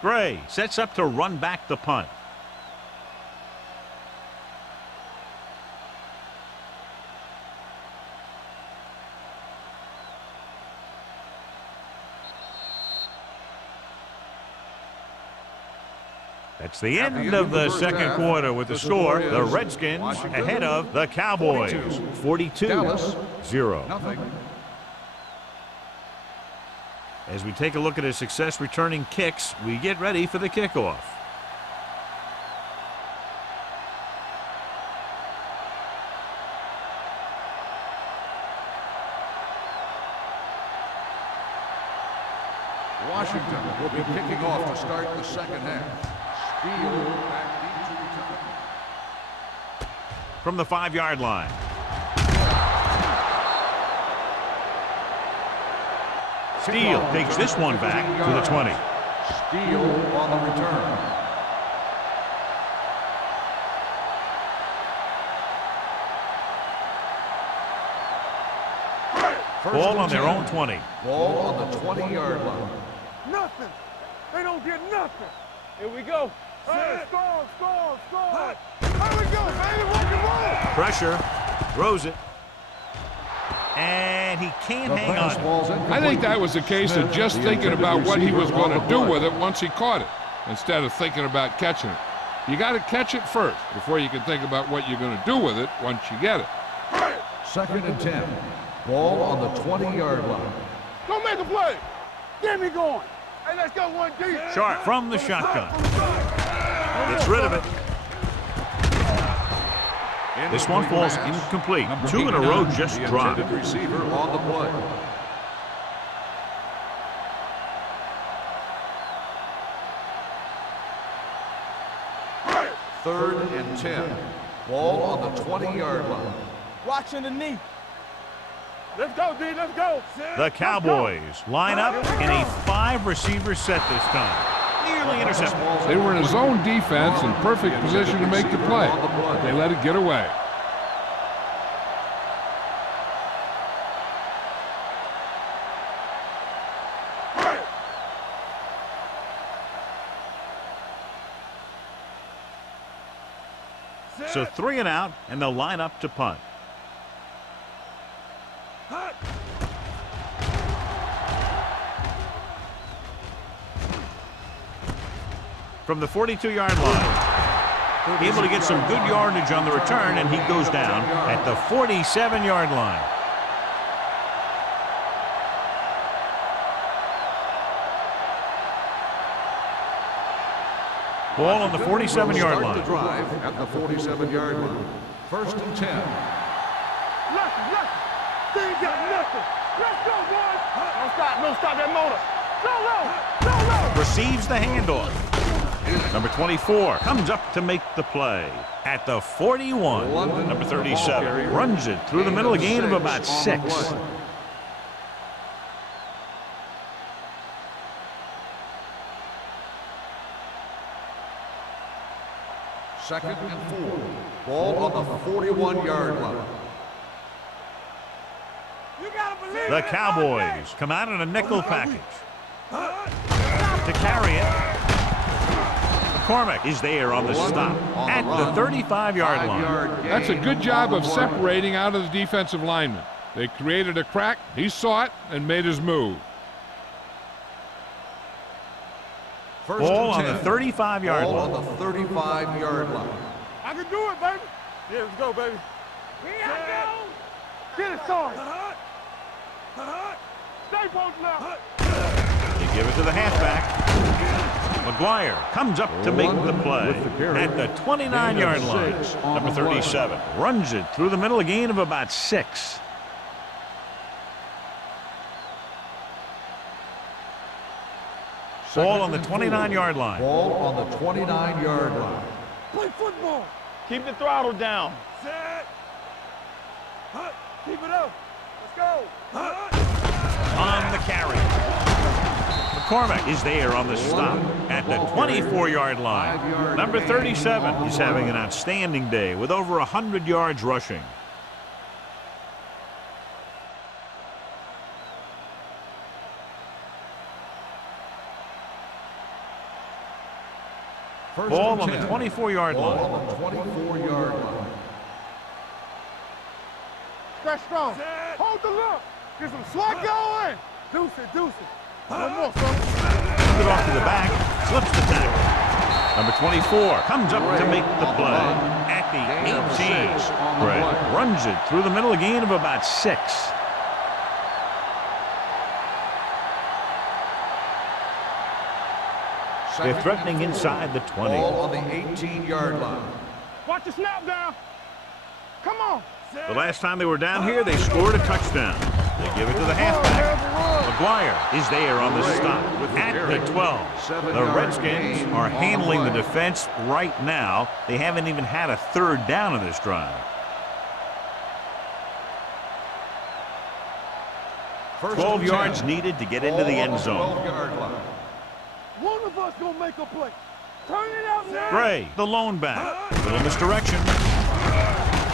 Gray sets up to run back the punt. That's the end of the second quarter with the score. The Redskins ahead of the Cowboys. 42-0. As we take a look at his success returning kicks, we get ready for the kickoff. Washington will be kicking off to start the second half. Steele back deep to return. From the 5-yard line. Steele takes this one back to the 20. Steele on the return. Ball on their own 20. Ball on the 20-yard line. Nothing. They don't get nothing. Here we go. Hey, score. Here we go, baby. Rock and roll. Pressure. Throws it. And he can't hang on. I think that was a case of just thinking about what he was going to do with it once he caught it, instead of thinking about catching it. You got to catch it first before you can think about what you're going to do with it once you get it. 2nd and 10. Ball on the 20-yard line. Go make a play. Get me going. Hey, let's go one deep. Sharp from the shotgun. Gets rid of it. This one falls incomplete. 2 in a row just dropped. Receiver on the play. Third and 10. Ball on the 20-yard line. Watching the knee. Let's go, D. Let's go. The Cowboys line up in a 5-receiver set this time. Nearly intercepted. They were in a zone defense in perfect position to make the play. They let it get away. So 3 and out, and they'll line up to punt. From the 42-yard line. Able to get some good yardage on the return, and he goes down at the 47-yard line. Ball on the 47-yard line. The drive at the 47-yard line. 1st and 10. Nothing. They ain't got nothing. Let's go, boys. Don't stop that motor. Go low. Receives the handoff. Number 24 comes up to make the play at the 41. Number 37 runs it through the middle, a gain of about 6. 2nd and 4. Ball on the 41-yard line. The Cowboys come out in a nickel package. To carry it. McCormick is there on the stop at the 35-yard line. That's a good job of separating out of the defensive lineman. They created a crack, he saw it, and made his move. First Ball and on the 10. 35-yard Ball line. on the 35-yard line. I can do it, baby. Yeah, let's go, baby. Here I go. Get it, son. Stay posted up. They give it to the halfback. McGuire comes up to make the play at the 29-yard line. Number 37 runs it through the middle, a gain of about 6. Ball on the 29-yard line. Ball on the 29-yard line. Play football. Keep the throttle down. Set. Keep it up. Let's go. On the carry. McCormick is there on the stop at the 24-yard line. Number 37 is having an outstanding day with over 100 yards rushing. Ball on the 24-yard line. Ball on the 24-yard line. Stretch strong. Hold the look. Get some swag going. Deuce it, deuce it. One more, son. It off to the back, slips the tackle. Number 24 comes up to make the play at the 18. Gray runs it through the middle, a gain of about 6. They're threatening inside the 20. Ball on the 18-yard line. Watch the snap down. Come on. The last time they were down here, they scored a touchdown. They give it to the halfback. McGuire is there on the stop at the 12. The Redskins are handling the defense right now. They haven't even had a third down in this drive. 12 yards needed to get into the end zone. One of us gonna make a play. Turn it out now. Gray, the lone back. Little misdirection.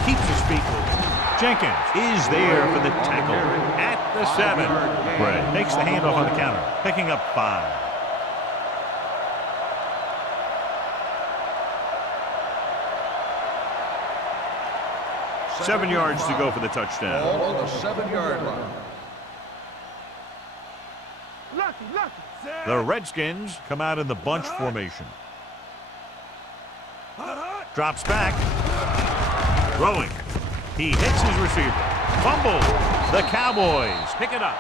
Keeps his feet moving. Jenkins is there for the tackle at the 7. Gray takes the handoff on the counter, picking up 5. Seven yards to go for the touchdown. Ball on the 7-yard line. Lucky. The Redskins come out in the bunch formation. Drops back. Throwing. He hits his receiver. Fumble. The Cowboys pick it up.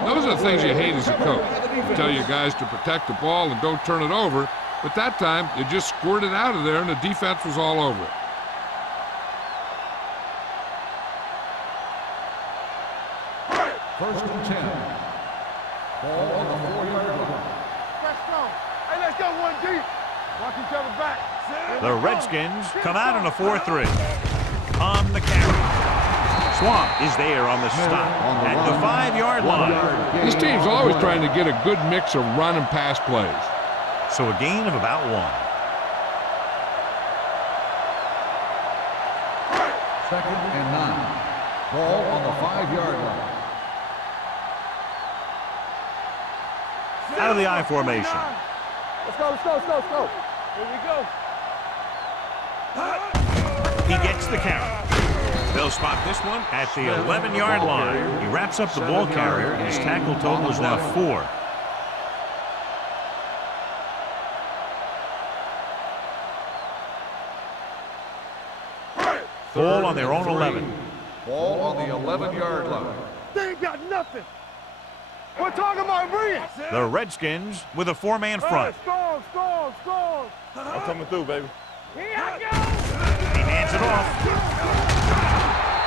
Those are the things you hate as a coach. Tell your guys to protect the ball and don't turn it over. But that time, you just squirted out of there and the defense was all over it. First and 10. Ball on the 4-yard line. Press strong. Hey, let's go one deep. Watch each other back. The Redskins come out in a 4-3. On the carry. Swamp is there on the stop at the 5-yard line. This team's always trying to get a good mix of run and pass plays. So a gain of about 1. Second and 9. Ball on the 5-yard line. Out of the I formation. Let's go. Here we go. He gets the carry. They'll spot this one at the 11-yard line. He wraps up the ball carrier, and his tackle total is now 4. Ball on their own 11. Ball on the 11-yard line. They ain't got nothing. We're talking about Reed. The Redskins with a 4-man front. Strong. I'm coming through, baby. Here I go. He hands it off.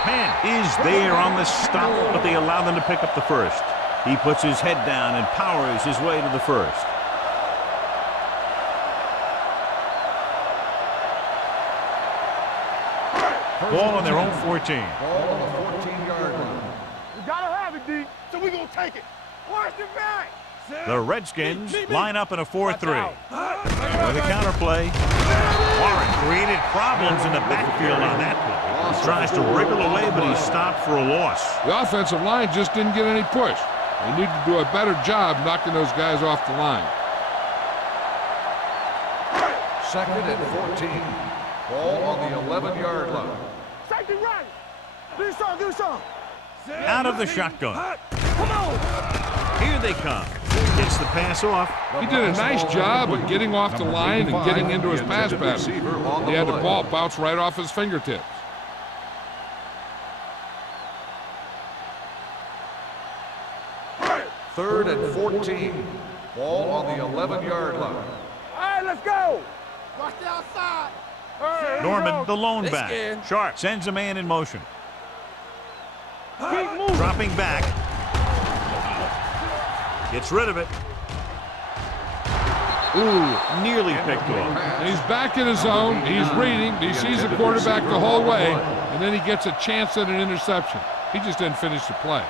Man is there on the stop, but they allow them to pick up the first. He puts his head down and powers his way to the first. Ball on their own 14. Ball on the 14-yard line. We gotta have it, D. So we gonna take it. Watch the back. The Redskins line up in a 4-3. With a counterplay. Warren created problems in the backfield on that play. He tries to wriggle away, but he's stopped for a loss. The offensive line just didn't get any push. They need to do a better job knocking those guys off the line. Second and 14. Ball on the 11-yard line. Safety right. Do something. Out of the shotgun. Come on. Here they come. Get Gets the pass off. He did a nice job of getting off the line and getting into his pass pattern. He had the ball bounce right off his fingertips. Third and 14. Ball on the 11-yard line. All right, let's go. Watch the outside. Norman, the lone back. Sharp sends a man in motion. Keep moving. Dropping back. Gets rid of it. Ooh, nearly picked off. He's back in his zone. He's reading. He sees the quarterback the whole way, and then he gets a chance at an interception. He just didn't finish the play.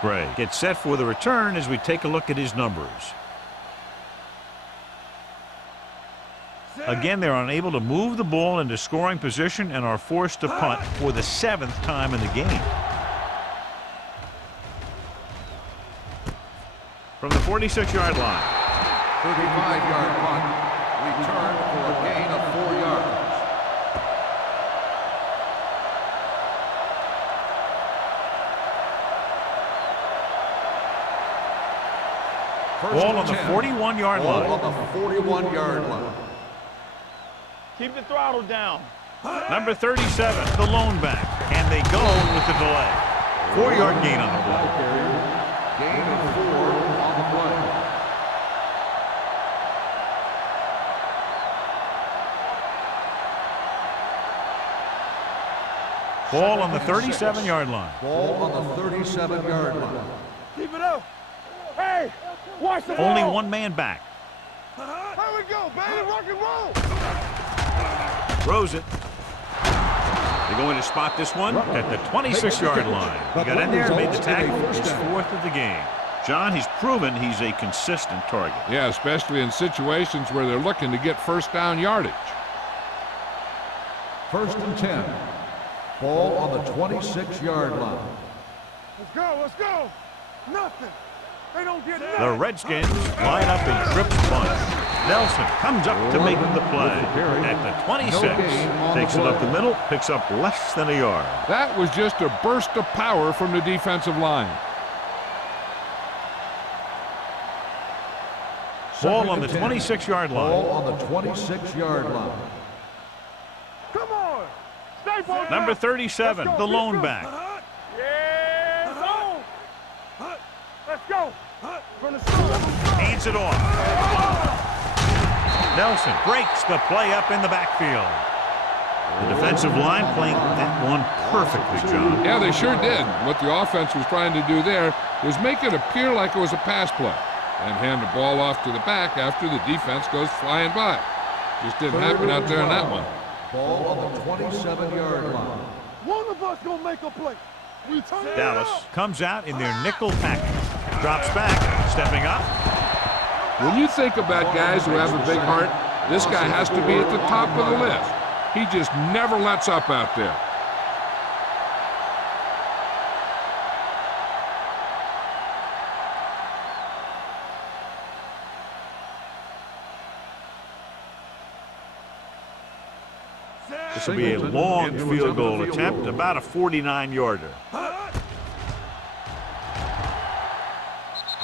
Gray gets set for the return as we take a look at his numbers. Again, they're unable to move the ball into scoring position and are forced to punt for the 7th time in the game. From the 46-yard line. 35-yard punt. Return for a gain of 4 yards. Ball on the 41-yard line. Ball on the 41-yard line. Keep the throttle down. Number 37, the lone back. And they go with the delay. 4-yard gain on the play. Gain of 4 on the play. Ball on the 37-yard line. Ball on the 37-yard line. Keep it up. Hey, watch the Only ball. one man back. Here we go, baby. Rock and roll. Throws it. They're going to spot this one at the 26-yard line. He got in there and made the tackle. His 4th of the game. John, he's proven he's a consistent target. Yeah, especially in situations where they're looking to get first down yardage. 1st and 10. Ball on the 26-yard line. Let's go. Let's go. Nothing. They don't get nothing. The Redskins line up in trips bunch. Nelson comes up to make the play. At the 26, takes it up the middle, picks up less than a yard. That was just a burst of power from the defensive line. Ball on the 26-yard line. Ball on the 26-yard line. Come on. Stay focused. Number 37, the lone back. Yeah, go. Let's go. From the start. Hands it off. Nelson breaks the play up in the backfield. The defensive line playing that one perfectly, John. Yeah, they sure did. What the offense was trying to do there was make it appear like it was a pass play and hand the ball off to the back after the defense goes flying by. Just didn't happen out there in that one. Ball on the 27-yard line. One of us gonna make a play. We turn it Dallas up. comes out in their nickel package. Drops back, stepping up. When you think about guys who have a big heart, this guy has to be at the top of the list. He just never lets up out there. This will be a long field goal attempt, about a 49-yarder.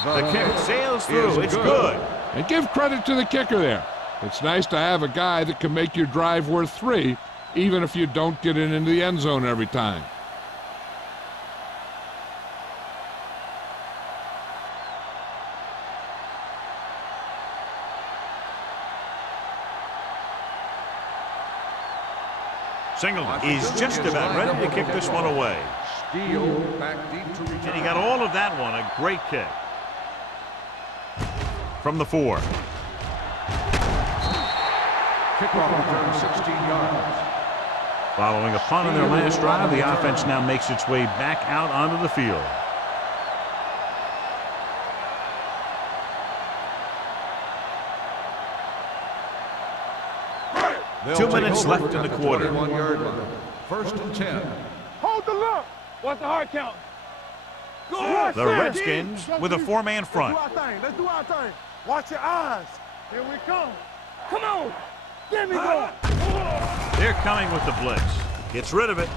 The kick sails through. It's good. And give credit to the kicker there. It's nice to have a guy that can make your drive worth 3, even if you don't get it into the end zone every time. Singleton is just about ready to kick this one away. Steele back deep to return. And he got all of that one. A great kick. From the 4. Kickoff return 16 yards. Following a punt on their last drive, the offense now makes its way back out onto the field. They'll 2 take minutes over left in the at quarter. 21-yard line. 1st and 10. Hold the look. What's the hard count? Go. The Redskins with a 4-man front. Let's do our thing. Let's do our thing. Watch your eyes. Here we come. Come on. Give me going. They're coming with the blitz. Gets rid of it.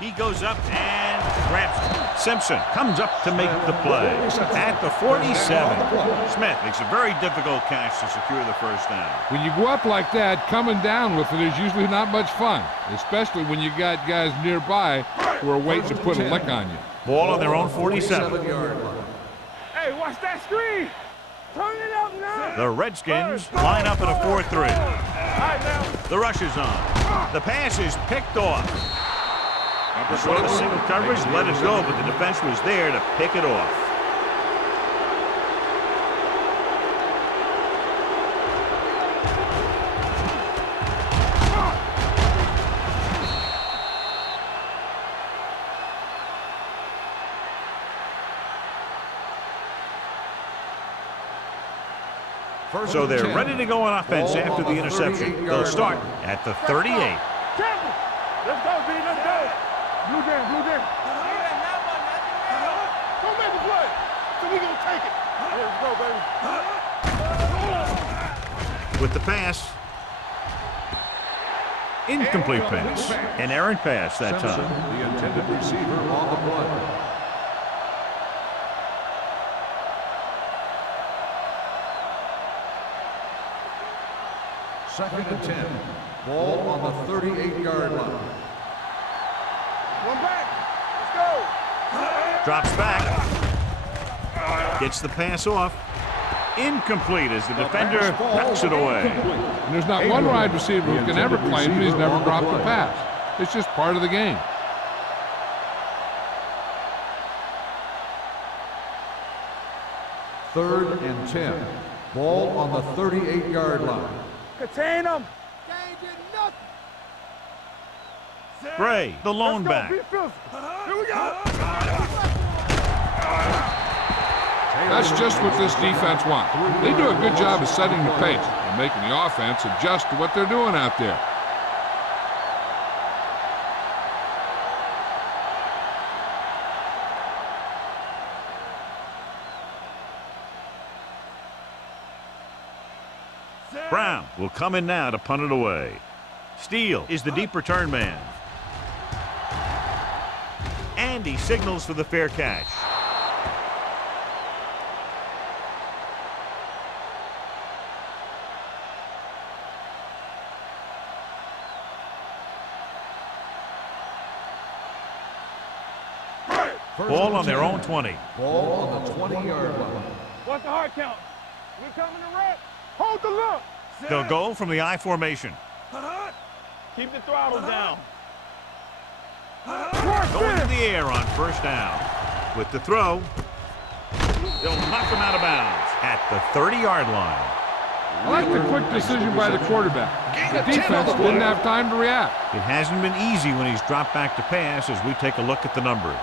He goes up and grabs it. Simpson comes up to make the play at the 47. Smith makes a very difficult catch to secure the first down. When you go up like that, coming down with it is usually not much fun, especially when you got guys nearby who are waiting to put a lick on you. Ball on their own 47. Hey, watch that screen. Turn it up now. The Redskins line up in a 4-3. All right, now. The rush is on. The pass is picked off. Short of the single coverage, let it go, but the defense was there to pick it off. So they're ready to go on offense after the interception. They'll start at the 38. Campbell. Let's go, B. Let's go. Blue game, blue game. Don't make a play. So we gonna take it. Let's go, baby. With the pass. Incomplete pass. An errant pass that time. The intended receiver on the play. Second and 10. Ball on the 38-yard line. One back. Let's go. Drops back. Gets the pass off. Incomplete as the defender knocks it away. And there's not one wide receiver who can ever claim that he's never dropped a pass. It's just part of the game. Third and 10. Ball on the 38-yard line. Contain them. They ain't getting nothing. Gray, the lone back. Here we go. That's just what this defense wants. They do a good job of setting the pace and making the offense adjust to what they're doing out there. Brown will come in now to punt it away. Steele is the deep return man. And he signals for the fair catch. Ball on their own 20. Ball on the 20-yard line. What's the hard count? We coming to rep. Hold the look. They'll go from the I formation. Keep the throttle down. Going to the air on first down. With the throw, they'll knock him out of bounds at the 30-yard line. I like the quick decision by the quarterback. The defense didn't have time to react. It hasn't been easy when he's dropped back to pass as we take a look at the numbers.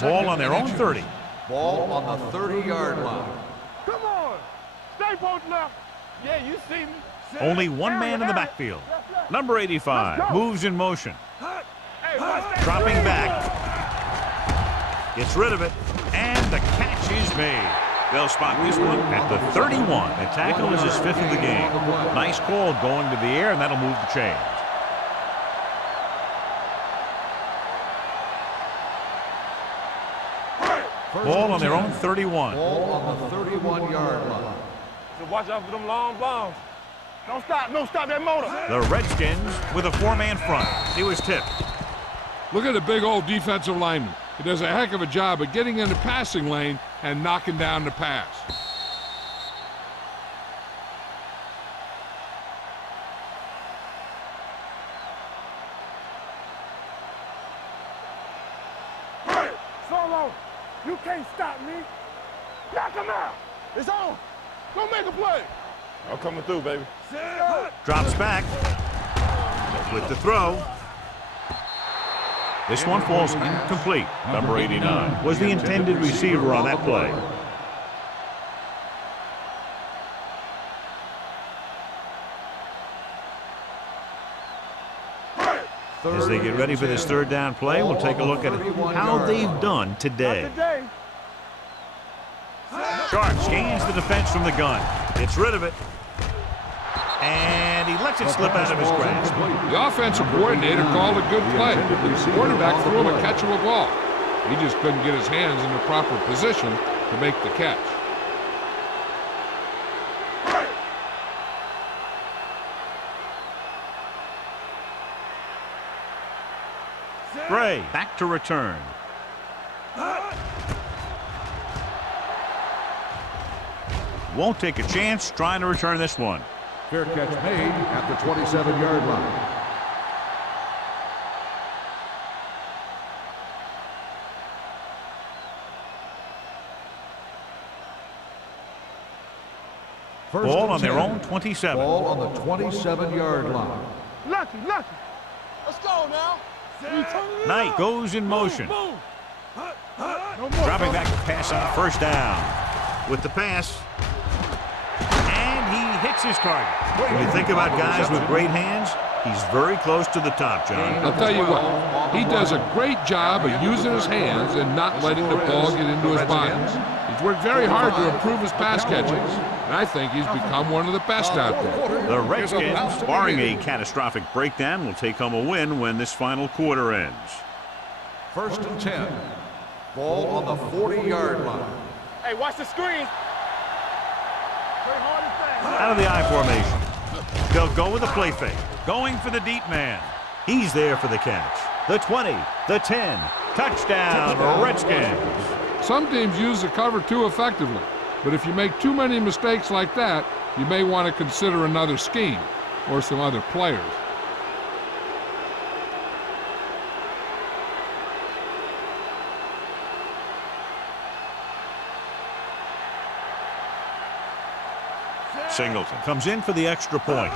Ball on their own 30. Ball on the 30-yard line. Come on. Stay both left. Yeah, you see me. Only one man in the backfield. Number 85 moves in motion. Hey, watch that. Dropping back. Gets rid of it. And the catch is made. They'll spot this one at the 31. The tackle is his fifth of the game. Nice call going to the air, and that'll move the chains. Ball on their own 31. Ball on the 31-yard line. So watch out for them long bombs. Don't stop that motor. The Redskins with a four-man front. He was tipped. Look at the big old defensive lineman. He does a heck of a job of getting in the passing lane and knocking down the pass. Solo, you can't stop me. Knock him out. It's on. Go make a play. I'm coming through, baby. Drops back with the throw. This one falls incomplete. Number 89 was the intended receiver on that play. As they get ready for this third down play, we'll take a look at how they've done today. Sharp scans the defense from the gun. Gets rid of it. And he lets it slip out of his grasp. The offensive coordinator called a good play. The quarterback threw him a catchable ball. He just couldn't get his hands in the proper position to make the catch. Gray back to return. Won't take a chance trying to return this one. Fair catch made at the 27-yard line. Ball on their own 27. Ball on the 27-yard line. Lucky. Let's go now. Knight goes in motion. Dropping back to pass on first down. With the pass. And he hits his target. When you think about guys with great hands, he's very close to the top, John. I'll tell you what, he does a great job of using his hands and not letting the ball get into his body. He's worked very hard to improve his pass catching, and I think he's become one of the best out there. The Redskins, barring a catastrophic breakdown, will take home a win when this final quarter ends. 1st and 10. Ball on the 40-yard line. Hey, watch the screen. Play hard and fast. Out of the I formation. They'll go with a play fake. Going for the deep man. He's there for the catch. The 20, the 10. Touchdown, Redskins. Some teams use the cover too effectively, but if you make too many mistakes like that, you may want to consider another scheme or some other players. Singleton comes in for the extra point.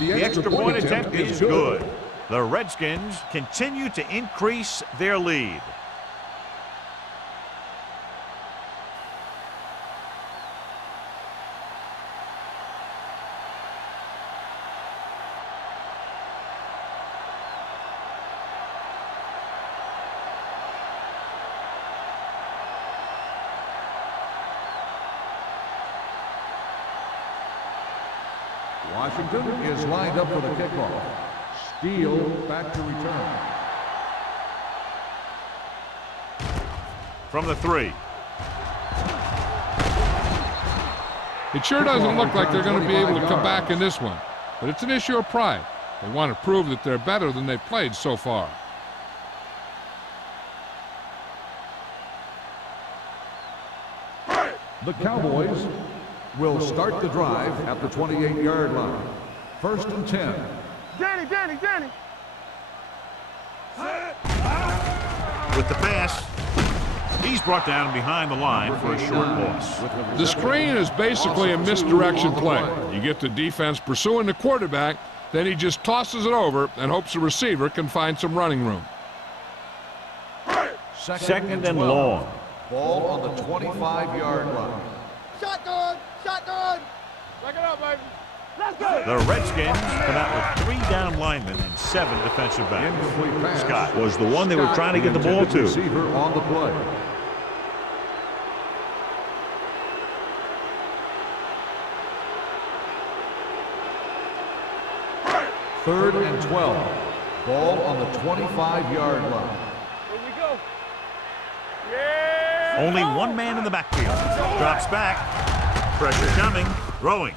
The extra point attempt is good. The Redskins continue to increase their lead. Washington is lined up for the kickoff. Steele back to return. From the 3. It sure doesn't look like they're going to be able to come back in this one, but it's an issue of pride. They want to prove that they're better than they've played so far. The Cowboys will start the drive at the 28-yard line. 1st and 10. Danny. With the pass, he's brought down behind the line for a short loss. The screen is basically a misdirection play. You get the defense pursuing the quarterback, then he just tosses it over and hopes the receiver can find some running room. Second and long. Ball on the 25-yard line. Shotgun. Back it up, baby. Let's go. The Redskins come out with 3 down linemen and 7 defensive backs. Scott was the one they were trying to get the ball to. Receiver on the play. Third and 12. Ball on the 25-yard line. Here we go. Yeah. Only one man in the backfield. Drops back. Pressure coming. Throwing.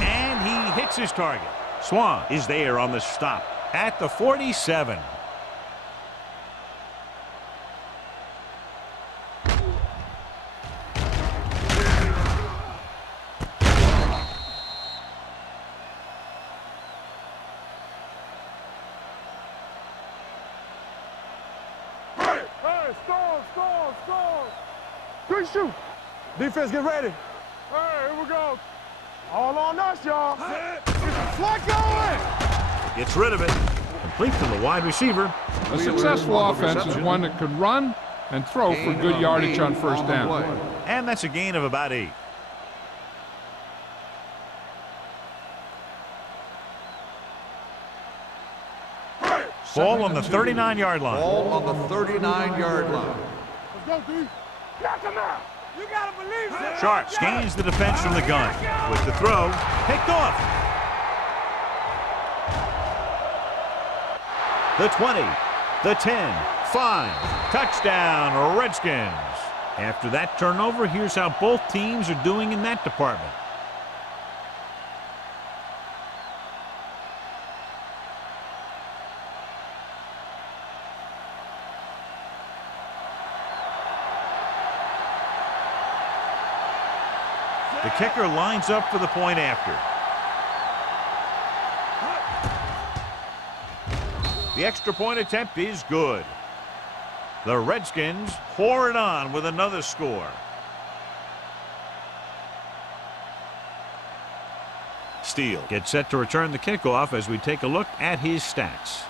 And he hits his target. Swan is there on the stop at the 47. Hey, stall. Quick shoot. Defense, get ready. Hey, here we go. All on us, y'all. Get the flood going. Gets rid of it. Complete to the wide receiver. A successful offense is one that can run and throw for good yardage on first down. And that's a gain of about 8. Ball on the 39-yard line. Ball on the 39-yard line. Let's go, D. Knock him out. You gotta believe it. Sharp gains the defense from the gun. With the throw, picked off. The 20, the 10, 5. Touchdown, Redskins. After that turnover, here's how both teams are doing in that department. The kicker lines up for the point after. The extra point attempt is good. The Redskins pour it on with another score. Steele gets set to return the kickoff as we take a look at his stats.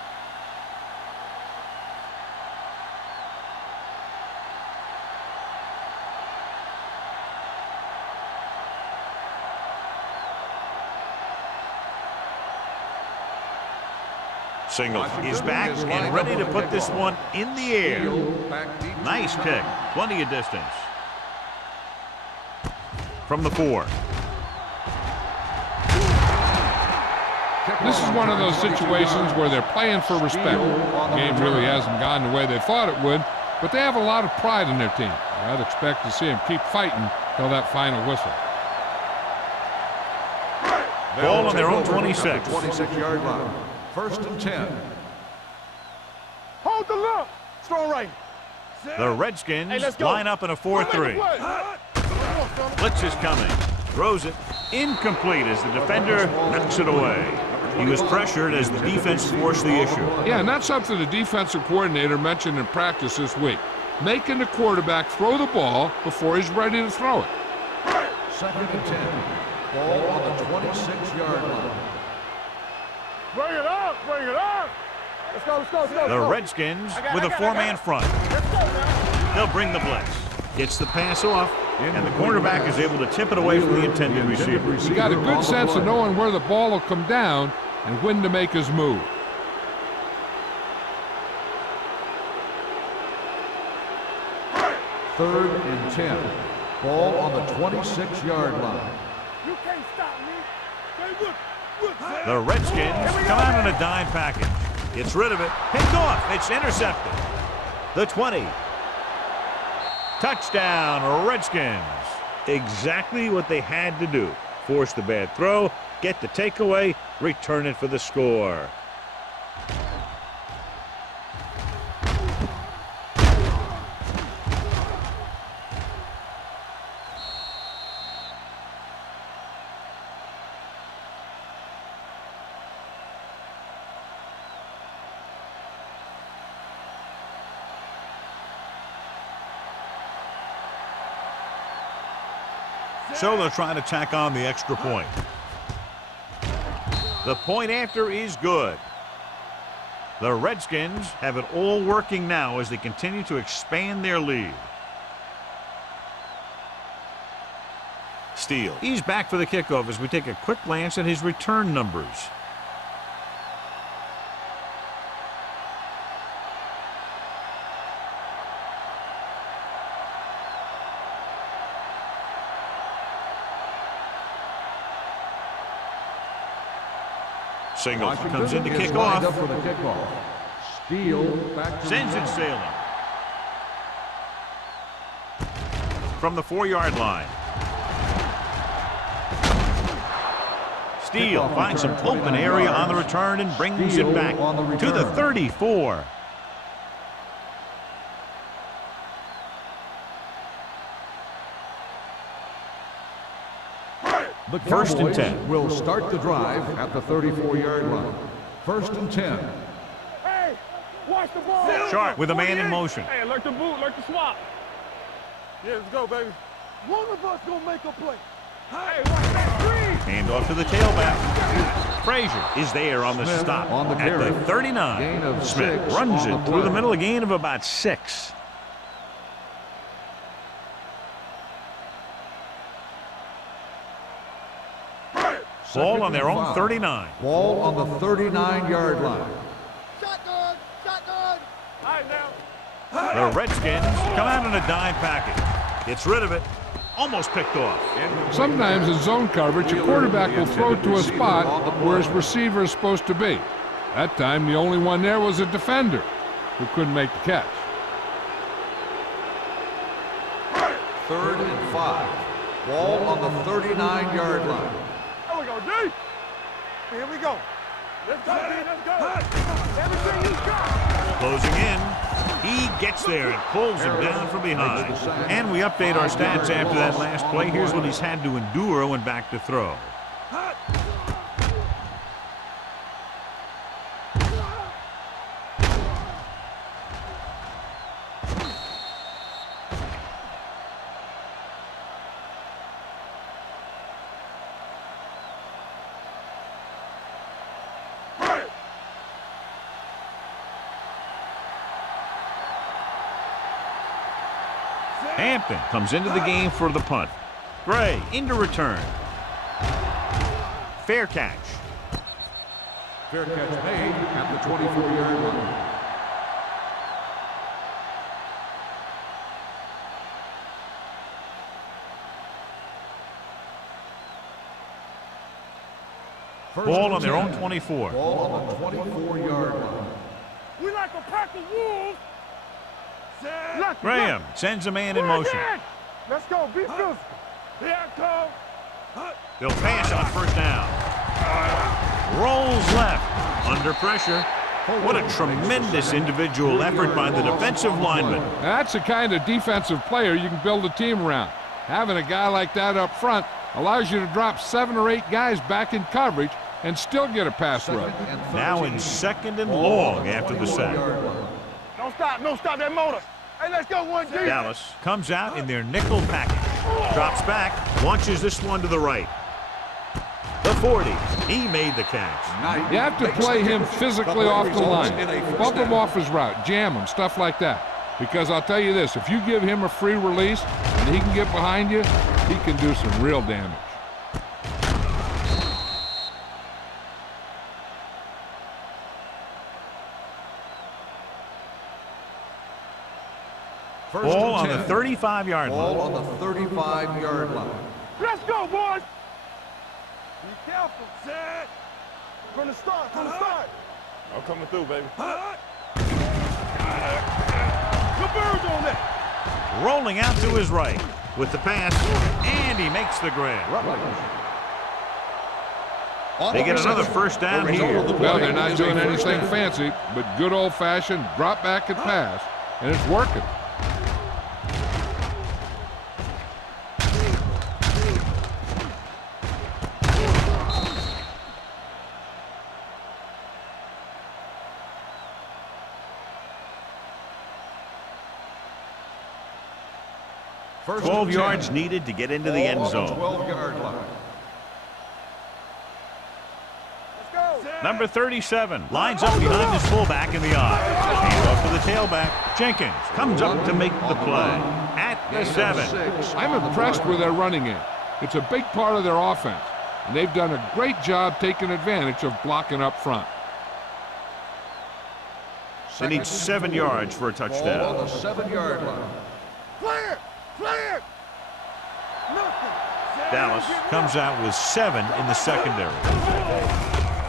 Single is back and ready to put this one in the air. Nice kick. Plenty of distance. From the 4. This is one of those situations where they're playing for respect. The game really hasn't gone the way they thought it would, but they have a lot of pride in their team. I'd expect to see them keep fighting till that final whistle. Ball on their own 26. 26-yard line. First and 10. Hold the look. Strong right. The Redskins let's go. line up in a 4-3. Blitz is coming. Throws it. Incomplete as the defender knocks it away. He was pressured as the defense forced the issue. Yeah, and that's something the defensive coordinator mentioned in practice this week. Making the quarterback throw the ball before he's ready to throw it. Second and 10. Ball on the 26-yard line. Bring it up. Bring it up. Let's go. Let's go. Let's go. The Redskins with a 4-man front. They'll bring the blitz. Gets the pass off, and the cornerback is able to tip it away from the intended receiver. He got a good sense of knowing where the ball will come down and when to make his move. Third and 10. Ball on the 26-yard line. You can't stop me. Hey, look. The Redskins come out on a dime package. Gets rid of it. Picked off. It's intercepted. The 20. Touchdown, Redskins. Exactly what they had to do. Force the bad throw, get the takeaway, return it for the score. So they'll try to tack on the extra point. The point after is good. The Redskins have it all working now as they continue to expand their lead. Steele. He's back for the kickoff as we take a quick glance at his return numbers. Single comes in to kick off. For the kickoff. Steele back to Sends it sailing. From the 4-yard line. Steele finds some open area on the return and brings it back to the 34. The First and 10. Will start the drive at the 34-yard line. First and 10. Hey, watch the ball. Sharp with a man in motion. Hey, alert the boot, alert the swap. Yeah, let's go, baby. One of us gonna make a play. Hey, watch that screen. Hand off to the tailback. Frazier is there on the Smith stop on the at carry. the 39. Gain of Smith 6 runs on it the through the play. middle, a gain of about 6. Ball on their own 39. Ball on the 39-yard line. Shotgun. Shotgun. All right, now. The Redskins come out in a dime package. Gets rid of it. Almost picked off. Sometimes in zone coverage, a quarterback will throw to a spot where his receiver is supposed to be. That time, the only one there was a defender who couldn't make the catch. 3rd and 5. Ball on the 39-yard line. There we go, D. Here we go. Let's go, D. Let's go. Everything you got. Closing in. He gets there and pulls him down from behind. And we update our stats after that last play. Here's what he's had to endure when back to throw. Hampton comes into the game for the punt. Gray into return. Fair catch. Fair catch made at the 24-yard line. Ball on their own 24. Ball on the 24-yard line. We like a pack of wolves. Graham sends a man in motion. Let's go. Be physical. Here I come. They'll pass on first down. Rolls left. Under pressure. What a tremendous individual effort by the defensive lineman. That's the kind of defensive player you can build a team around. Having a guy like that up front allows you to drop 7 or 8 guys back in coverage and still get a pass rush. Now in 2nd and long after the sack. Don't stop. No, stop that motor. Hey, let's go 1D. Dallas comes out in their nickel package. Drops back. Launches this one to the right. The 40. He made the catch. You have to play him physically off the line. Bump him off his route. Jam him. Stuff like that. Because I'll tell you this. If you give him a free release and he can get behind you, he can do some real damage. Ball on the 35-yard line. Ball on the 35-yard line. Let's go, boys. Be careful. Set. From the start. From the start. I'm coming through, baby. Good birds on that. Rolling out to his right with the pass, and he makes the grab. They get another first down here. Well, they're not doing anything fancy, but good old-fashioned drop back and pass, and it's working. First 12 and yards 10. needed to get into the end zone. 12-yard line. Number 37 lines up behind his fullback in the eye. Hand off to the tailback. Jenkins comes up to make the play at the 7. I'm impressed with their running game. It's a big part of their offense, and they've done a great job taking advantage of blocking up front. They need 7 yards for a Ball on touchdown. the 7-yard line. Clear. Clear. Nothing. Dallas comes out with 7 in the secondary.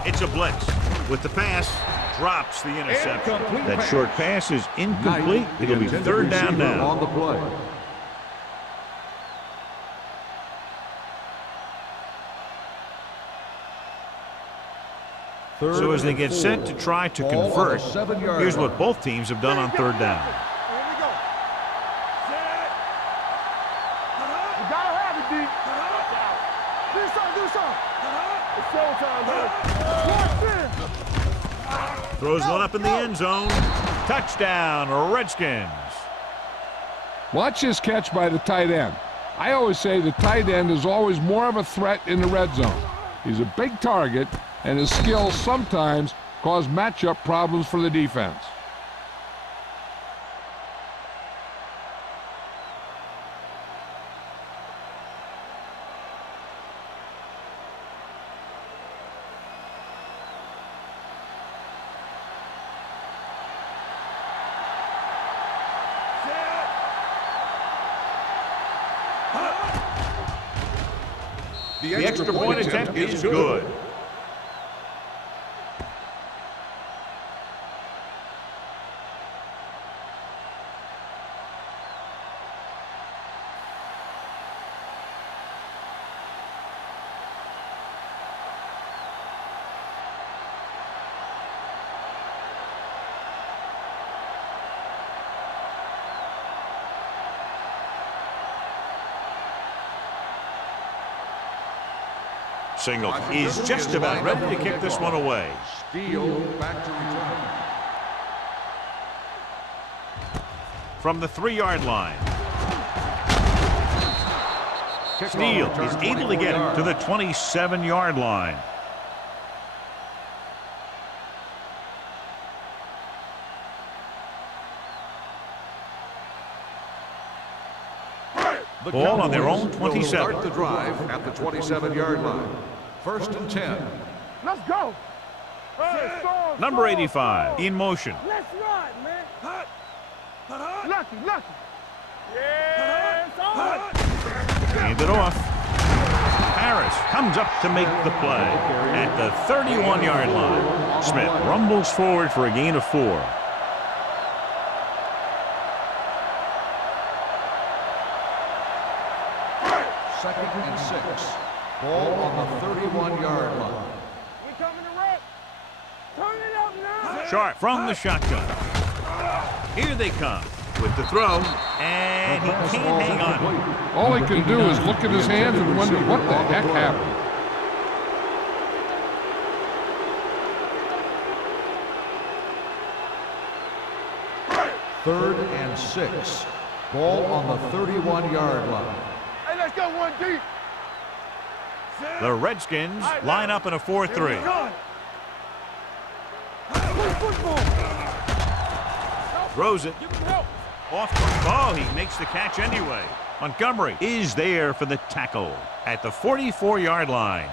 It's a blitz. With the pass, drops the interception. That short pass is incomplete. It'll be 3rd down now. On the play. So as they get set to try to convert, here's what both teams have done on 3rd down. Here we go. You gotta have it, D. Do something. It's showtime, man. Throws one up in the end zone. Touchdown, Redskins. Watch this catch by the tight end. I always say the tight end is always more of a threat in the red zone. He's a big target, and his skills sometimes cause matchup problems for the defense. The extra point attempt is good. Single is just about ready to kick this one away. Steele back to return. From the 3-yard line. Steele is able to get it to the 27-yard line. Ball on their own 27. Start the drive at the 27-yard line. 1st and 10. Let's go. Hey, stall, Number stall, 85 stall. in motion. Let's ride, man. Lucky. Yeah, it's on. Hand it off. Harris comes up to make the play at the 31-yard line. Smith rumbles forward for a gain of 4. Second and 6. Ball on the 31-yard line. We coming to wreck. Turn it up now. Sharp from the shotgun. Here they come with the throw, and he can't hang on. All he can do is look at his hands and wonder what the heck happened. Third and 6. Ball on the 31-yard line. Hey, let's go one deep. The Redskins line up in a 4-3. Throws it. Off. Oh, he makes the catch anyway. Montgomery is there for the tackle at the 44-yard line.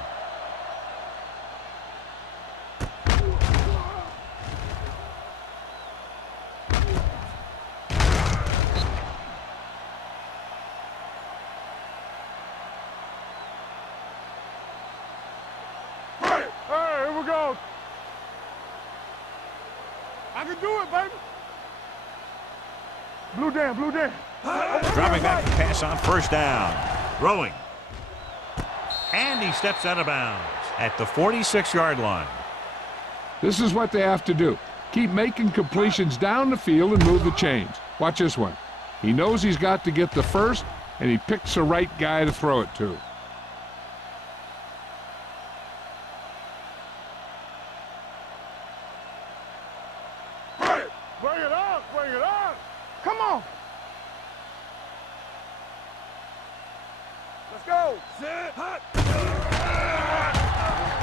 Hey, here we go. I can do it, baby. Blue down. Dropping back to pass on 1st down. Throwing. And he steps out of bounds at the 46-yard line. This is what they have to do. Keep making completions down the field and move the chains. Watch this one. He knows he's got to get the first, and he picks the right guy to throw it to. Bring it up. Come on. Let's go. Sit.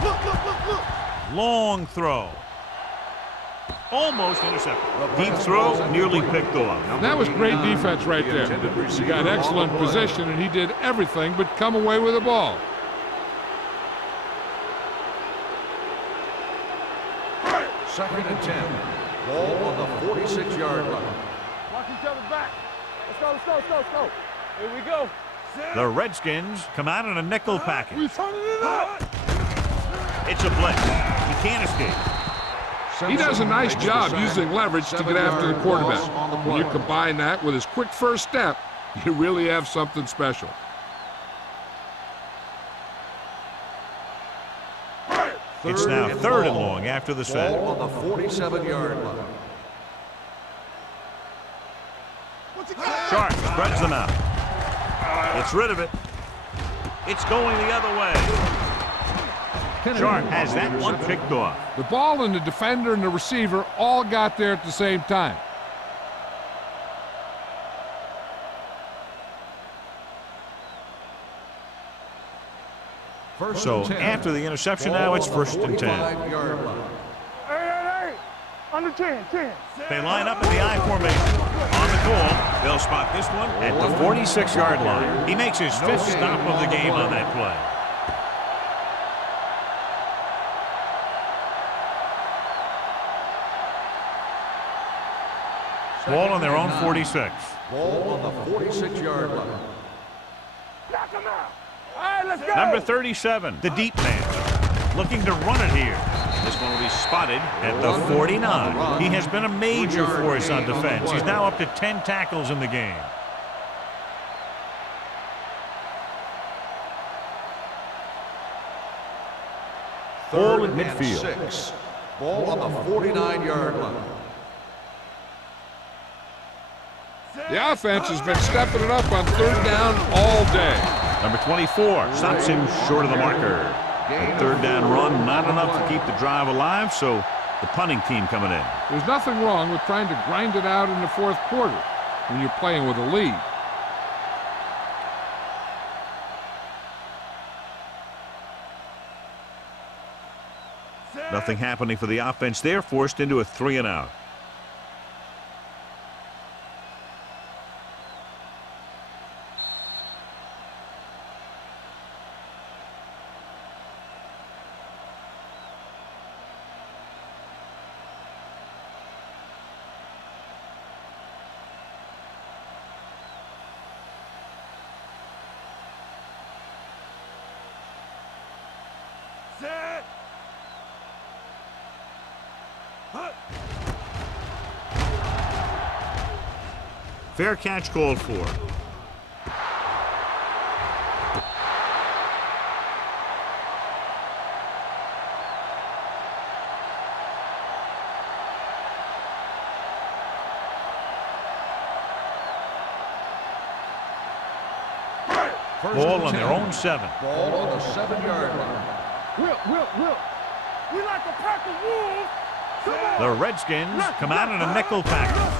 Look. Long throw. Almost intercepted. Deep throw, nearly picked off. That was great defense right there. He got excellent position, and he did everything but come away with the ball. Second and 10. Ball on the 46-yard line. Watch each other back. Let's go. Here we go. The Redskins come out in a nickel package. We turning it up. It's a blitz. He can't escape. He does a nice job using leverage to get after the quarterback. When you combine that with his quick first step, you really have something special. It's now 3rd and long after the set. Ball on the 47-yard line. Sharp spreads them out. Gets rid of it. It's going the other way. Sharp has that one picked off. The ball and the defender and the receiver all got there at the same time. So after the interception, now it's 1st and 10. Hey. Under 10. They line up in the I formation. On the call, they'll spot this one at the 46-yard line. He makes his 5th stop of the game on that play. Ball on their own 46. Ball on the 46-yard line. Knock him out. All right, let's go. Number 37, the deep man, looking to run it here. This one will be spotted at the 49. He has been a major force on defense. He's now up to 10 tackles in the game. Ball at midfield. 6. Ball on the 49-yard line. The offense has been stepping it up on third down all day. Number 24 stops him short of the marker. A third down run, not enough to keep the drive alive, so the punting team coming in. There's nothing wrong with trying to grind it out in the fourth quarter when you're playing with a lead. Nothing happening for the offense there, forced into a 3-and-out. Set. Fair catch called for. Ball on their own 7. Ball on the 7-yard line. Will. We like a pack of wolves. Come on. The Redskins come out in a nickel package.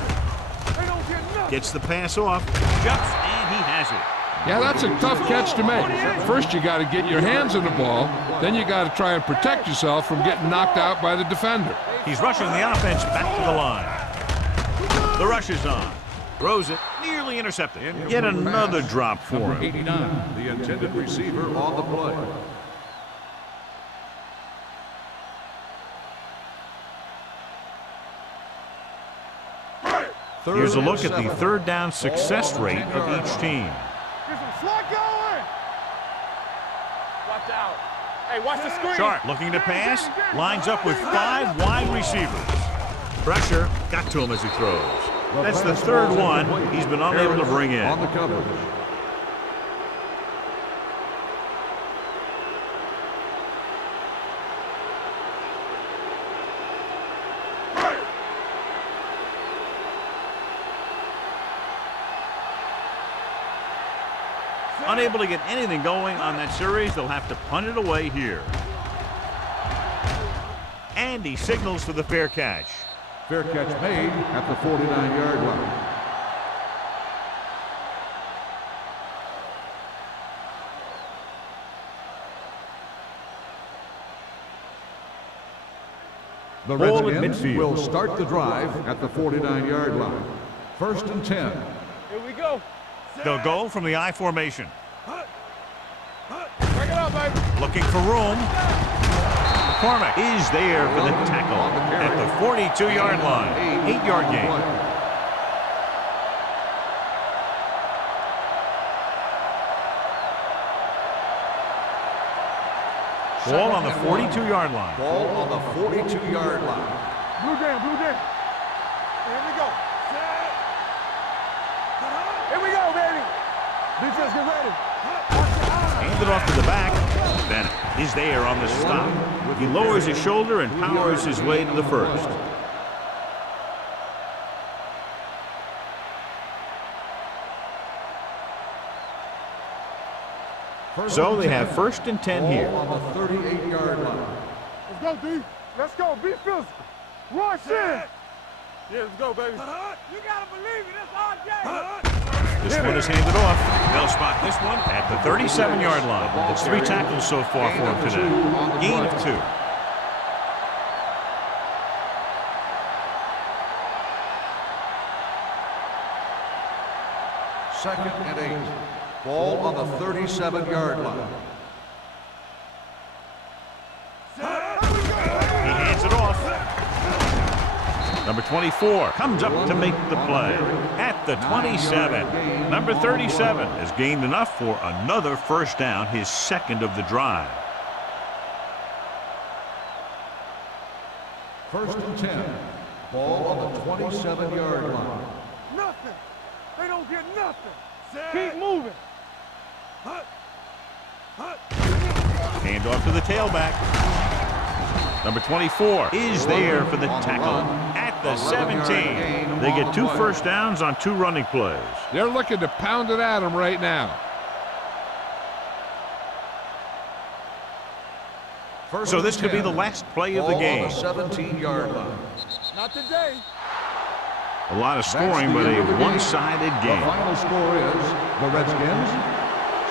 They don't get nothing. Gets the pass off, jumps, and he has it. Yeah, that's a tough catch to make. First, you got to get your hands on the ball. Then you got to try and protect yourself from getting knocked out by the defender. He's rushing the offense back to the line. The rush is on. Throws it, nearly intercepted. Yet another drop for him. 89, the intended receiver on the play. Here's a look at the third down success rate of each team. Get some slot going. Watch out. Hey, watch the screen. Sharp looking to pass, lines up with 5 wide receivers. Pressure got to him as he throws. That's the third one he's been unable to bring in. On the coverage. Unable to get anything going on that series, they'll have to punt it away here. And he signals for the fair catch. Fair catch made at the 49-yard line. The Redskins will start the drive at the 49-yard line. 1st and 10. Here we go. They'll go from the I formation. Break it up, baby. Looking for room. McCormick is there for the tackle at the 42-yard line. 8-yard gain. Ball on the 42-yard line. Ball on the 42-yard line. Blue down. Here we go. Here we go, baby. Defense, get ready. Handed off to the back. Bennett is there on the stop. He lowers his shoulder and powers his way to the first. So they have 1st and 10 here. On the 38-yard line. Let's go, D. Let's go. Be physical. Rush in. Yeah, let's go, baby. You gotta believe it. It's our game. This one is handed off. They'll spot this one at the 37-yard line. It's 3 tackles so far for him today. Gain of 2. Second and 8. Ball on the 37-yard line. He hands it off. Number 24 comes up to make the play at the 27. Number 37 has gained enough for another first down, his second of the drive. First and 10. Ball on the 27-yard line. Nothing. They don't get nothing. Keep moving. Hand off to the tailback. Number 24 is there for the tackle at the 17. They get 2 first downs on 2 running plays. They're looking to pound it at him right now. So this could be the last play of the game. On the 17-yard line. Not today. A lot of scoring, but a one-sided The game. final score is the Redskins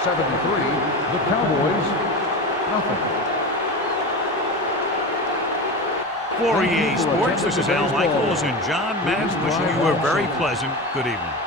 73, the Cowboys nothing. For EA Sports, this is Al Michaels and John Maddox wishing you a very pleasant good evening.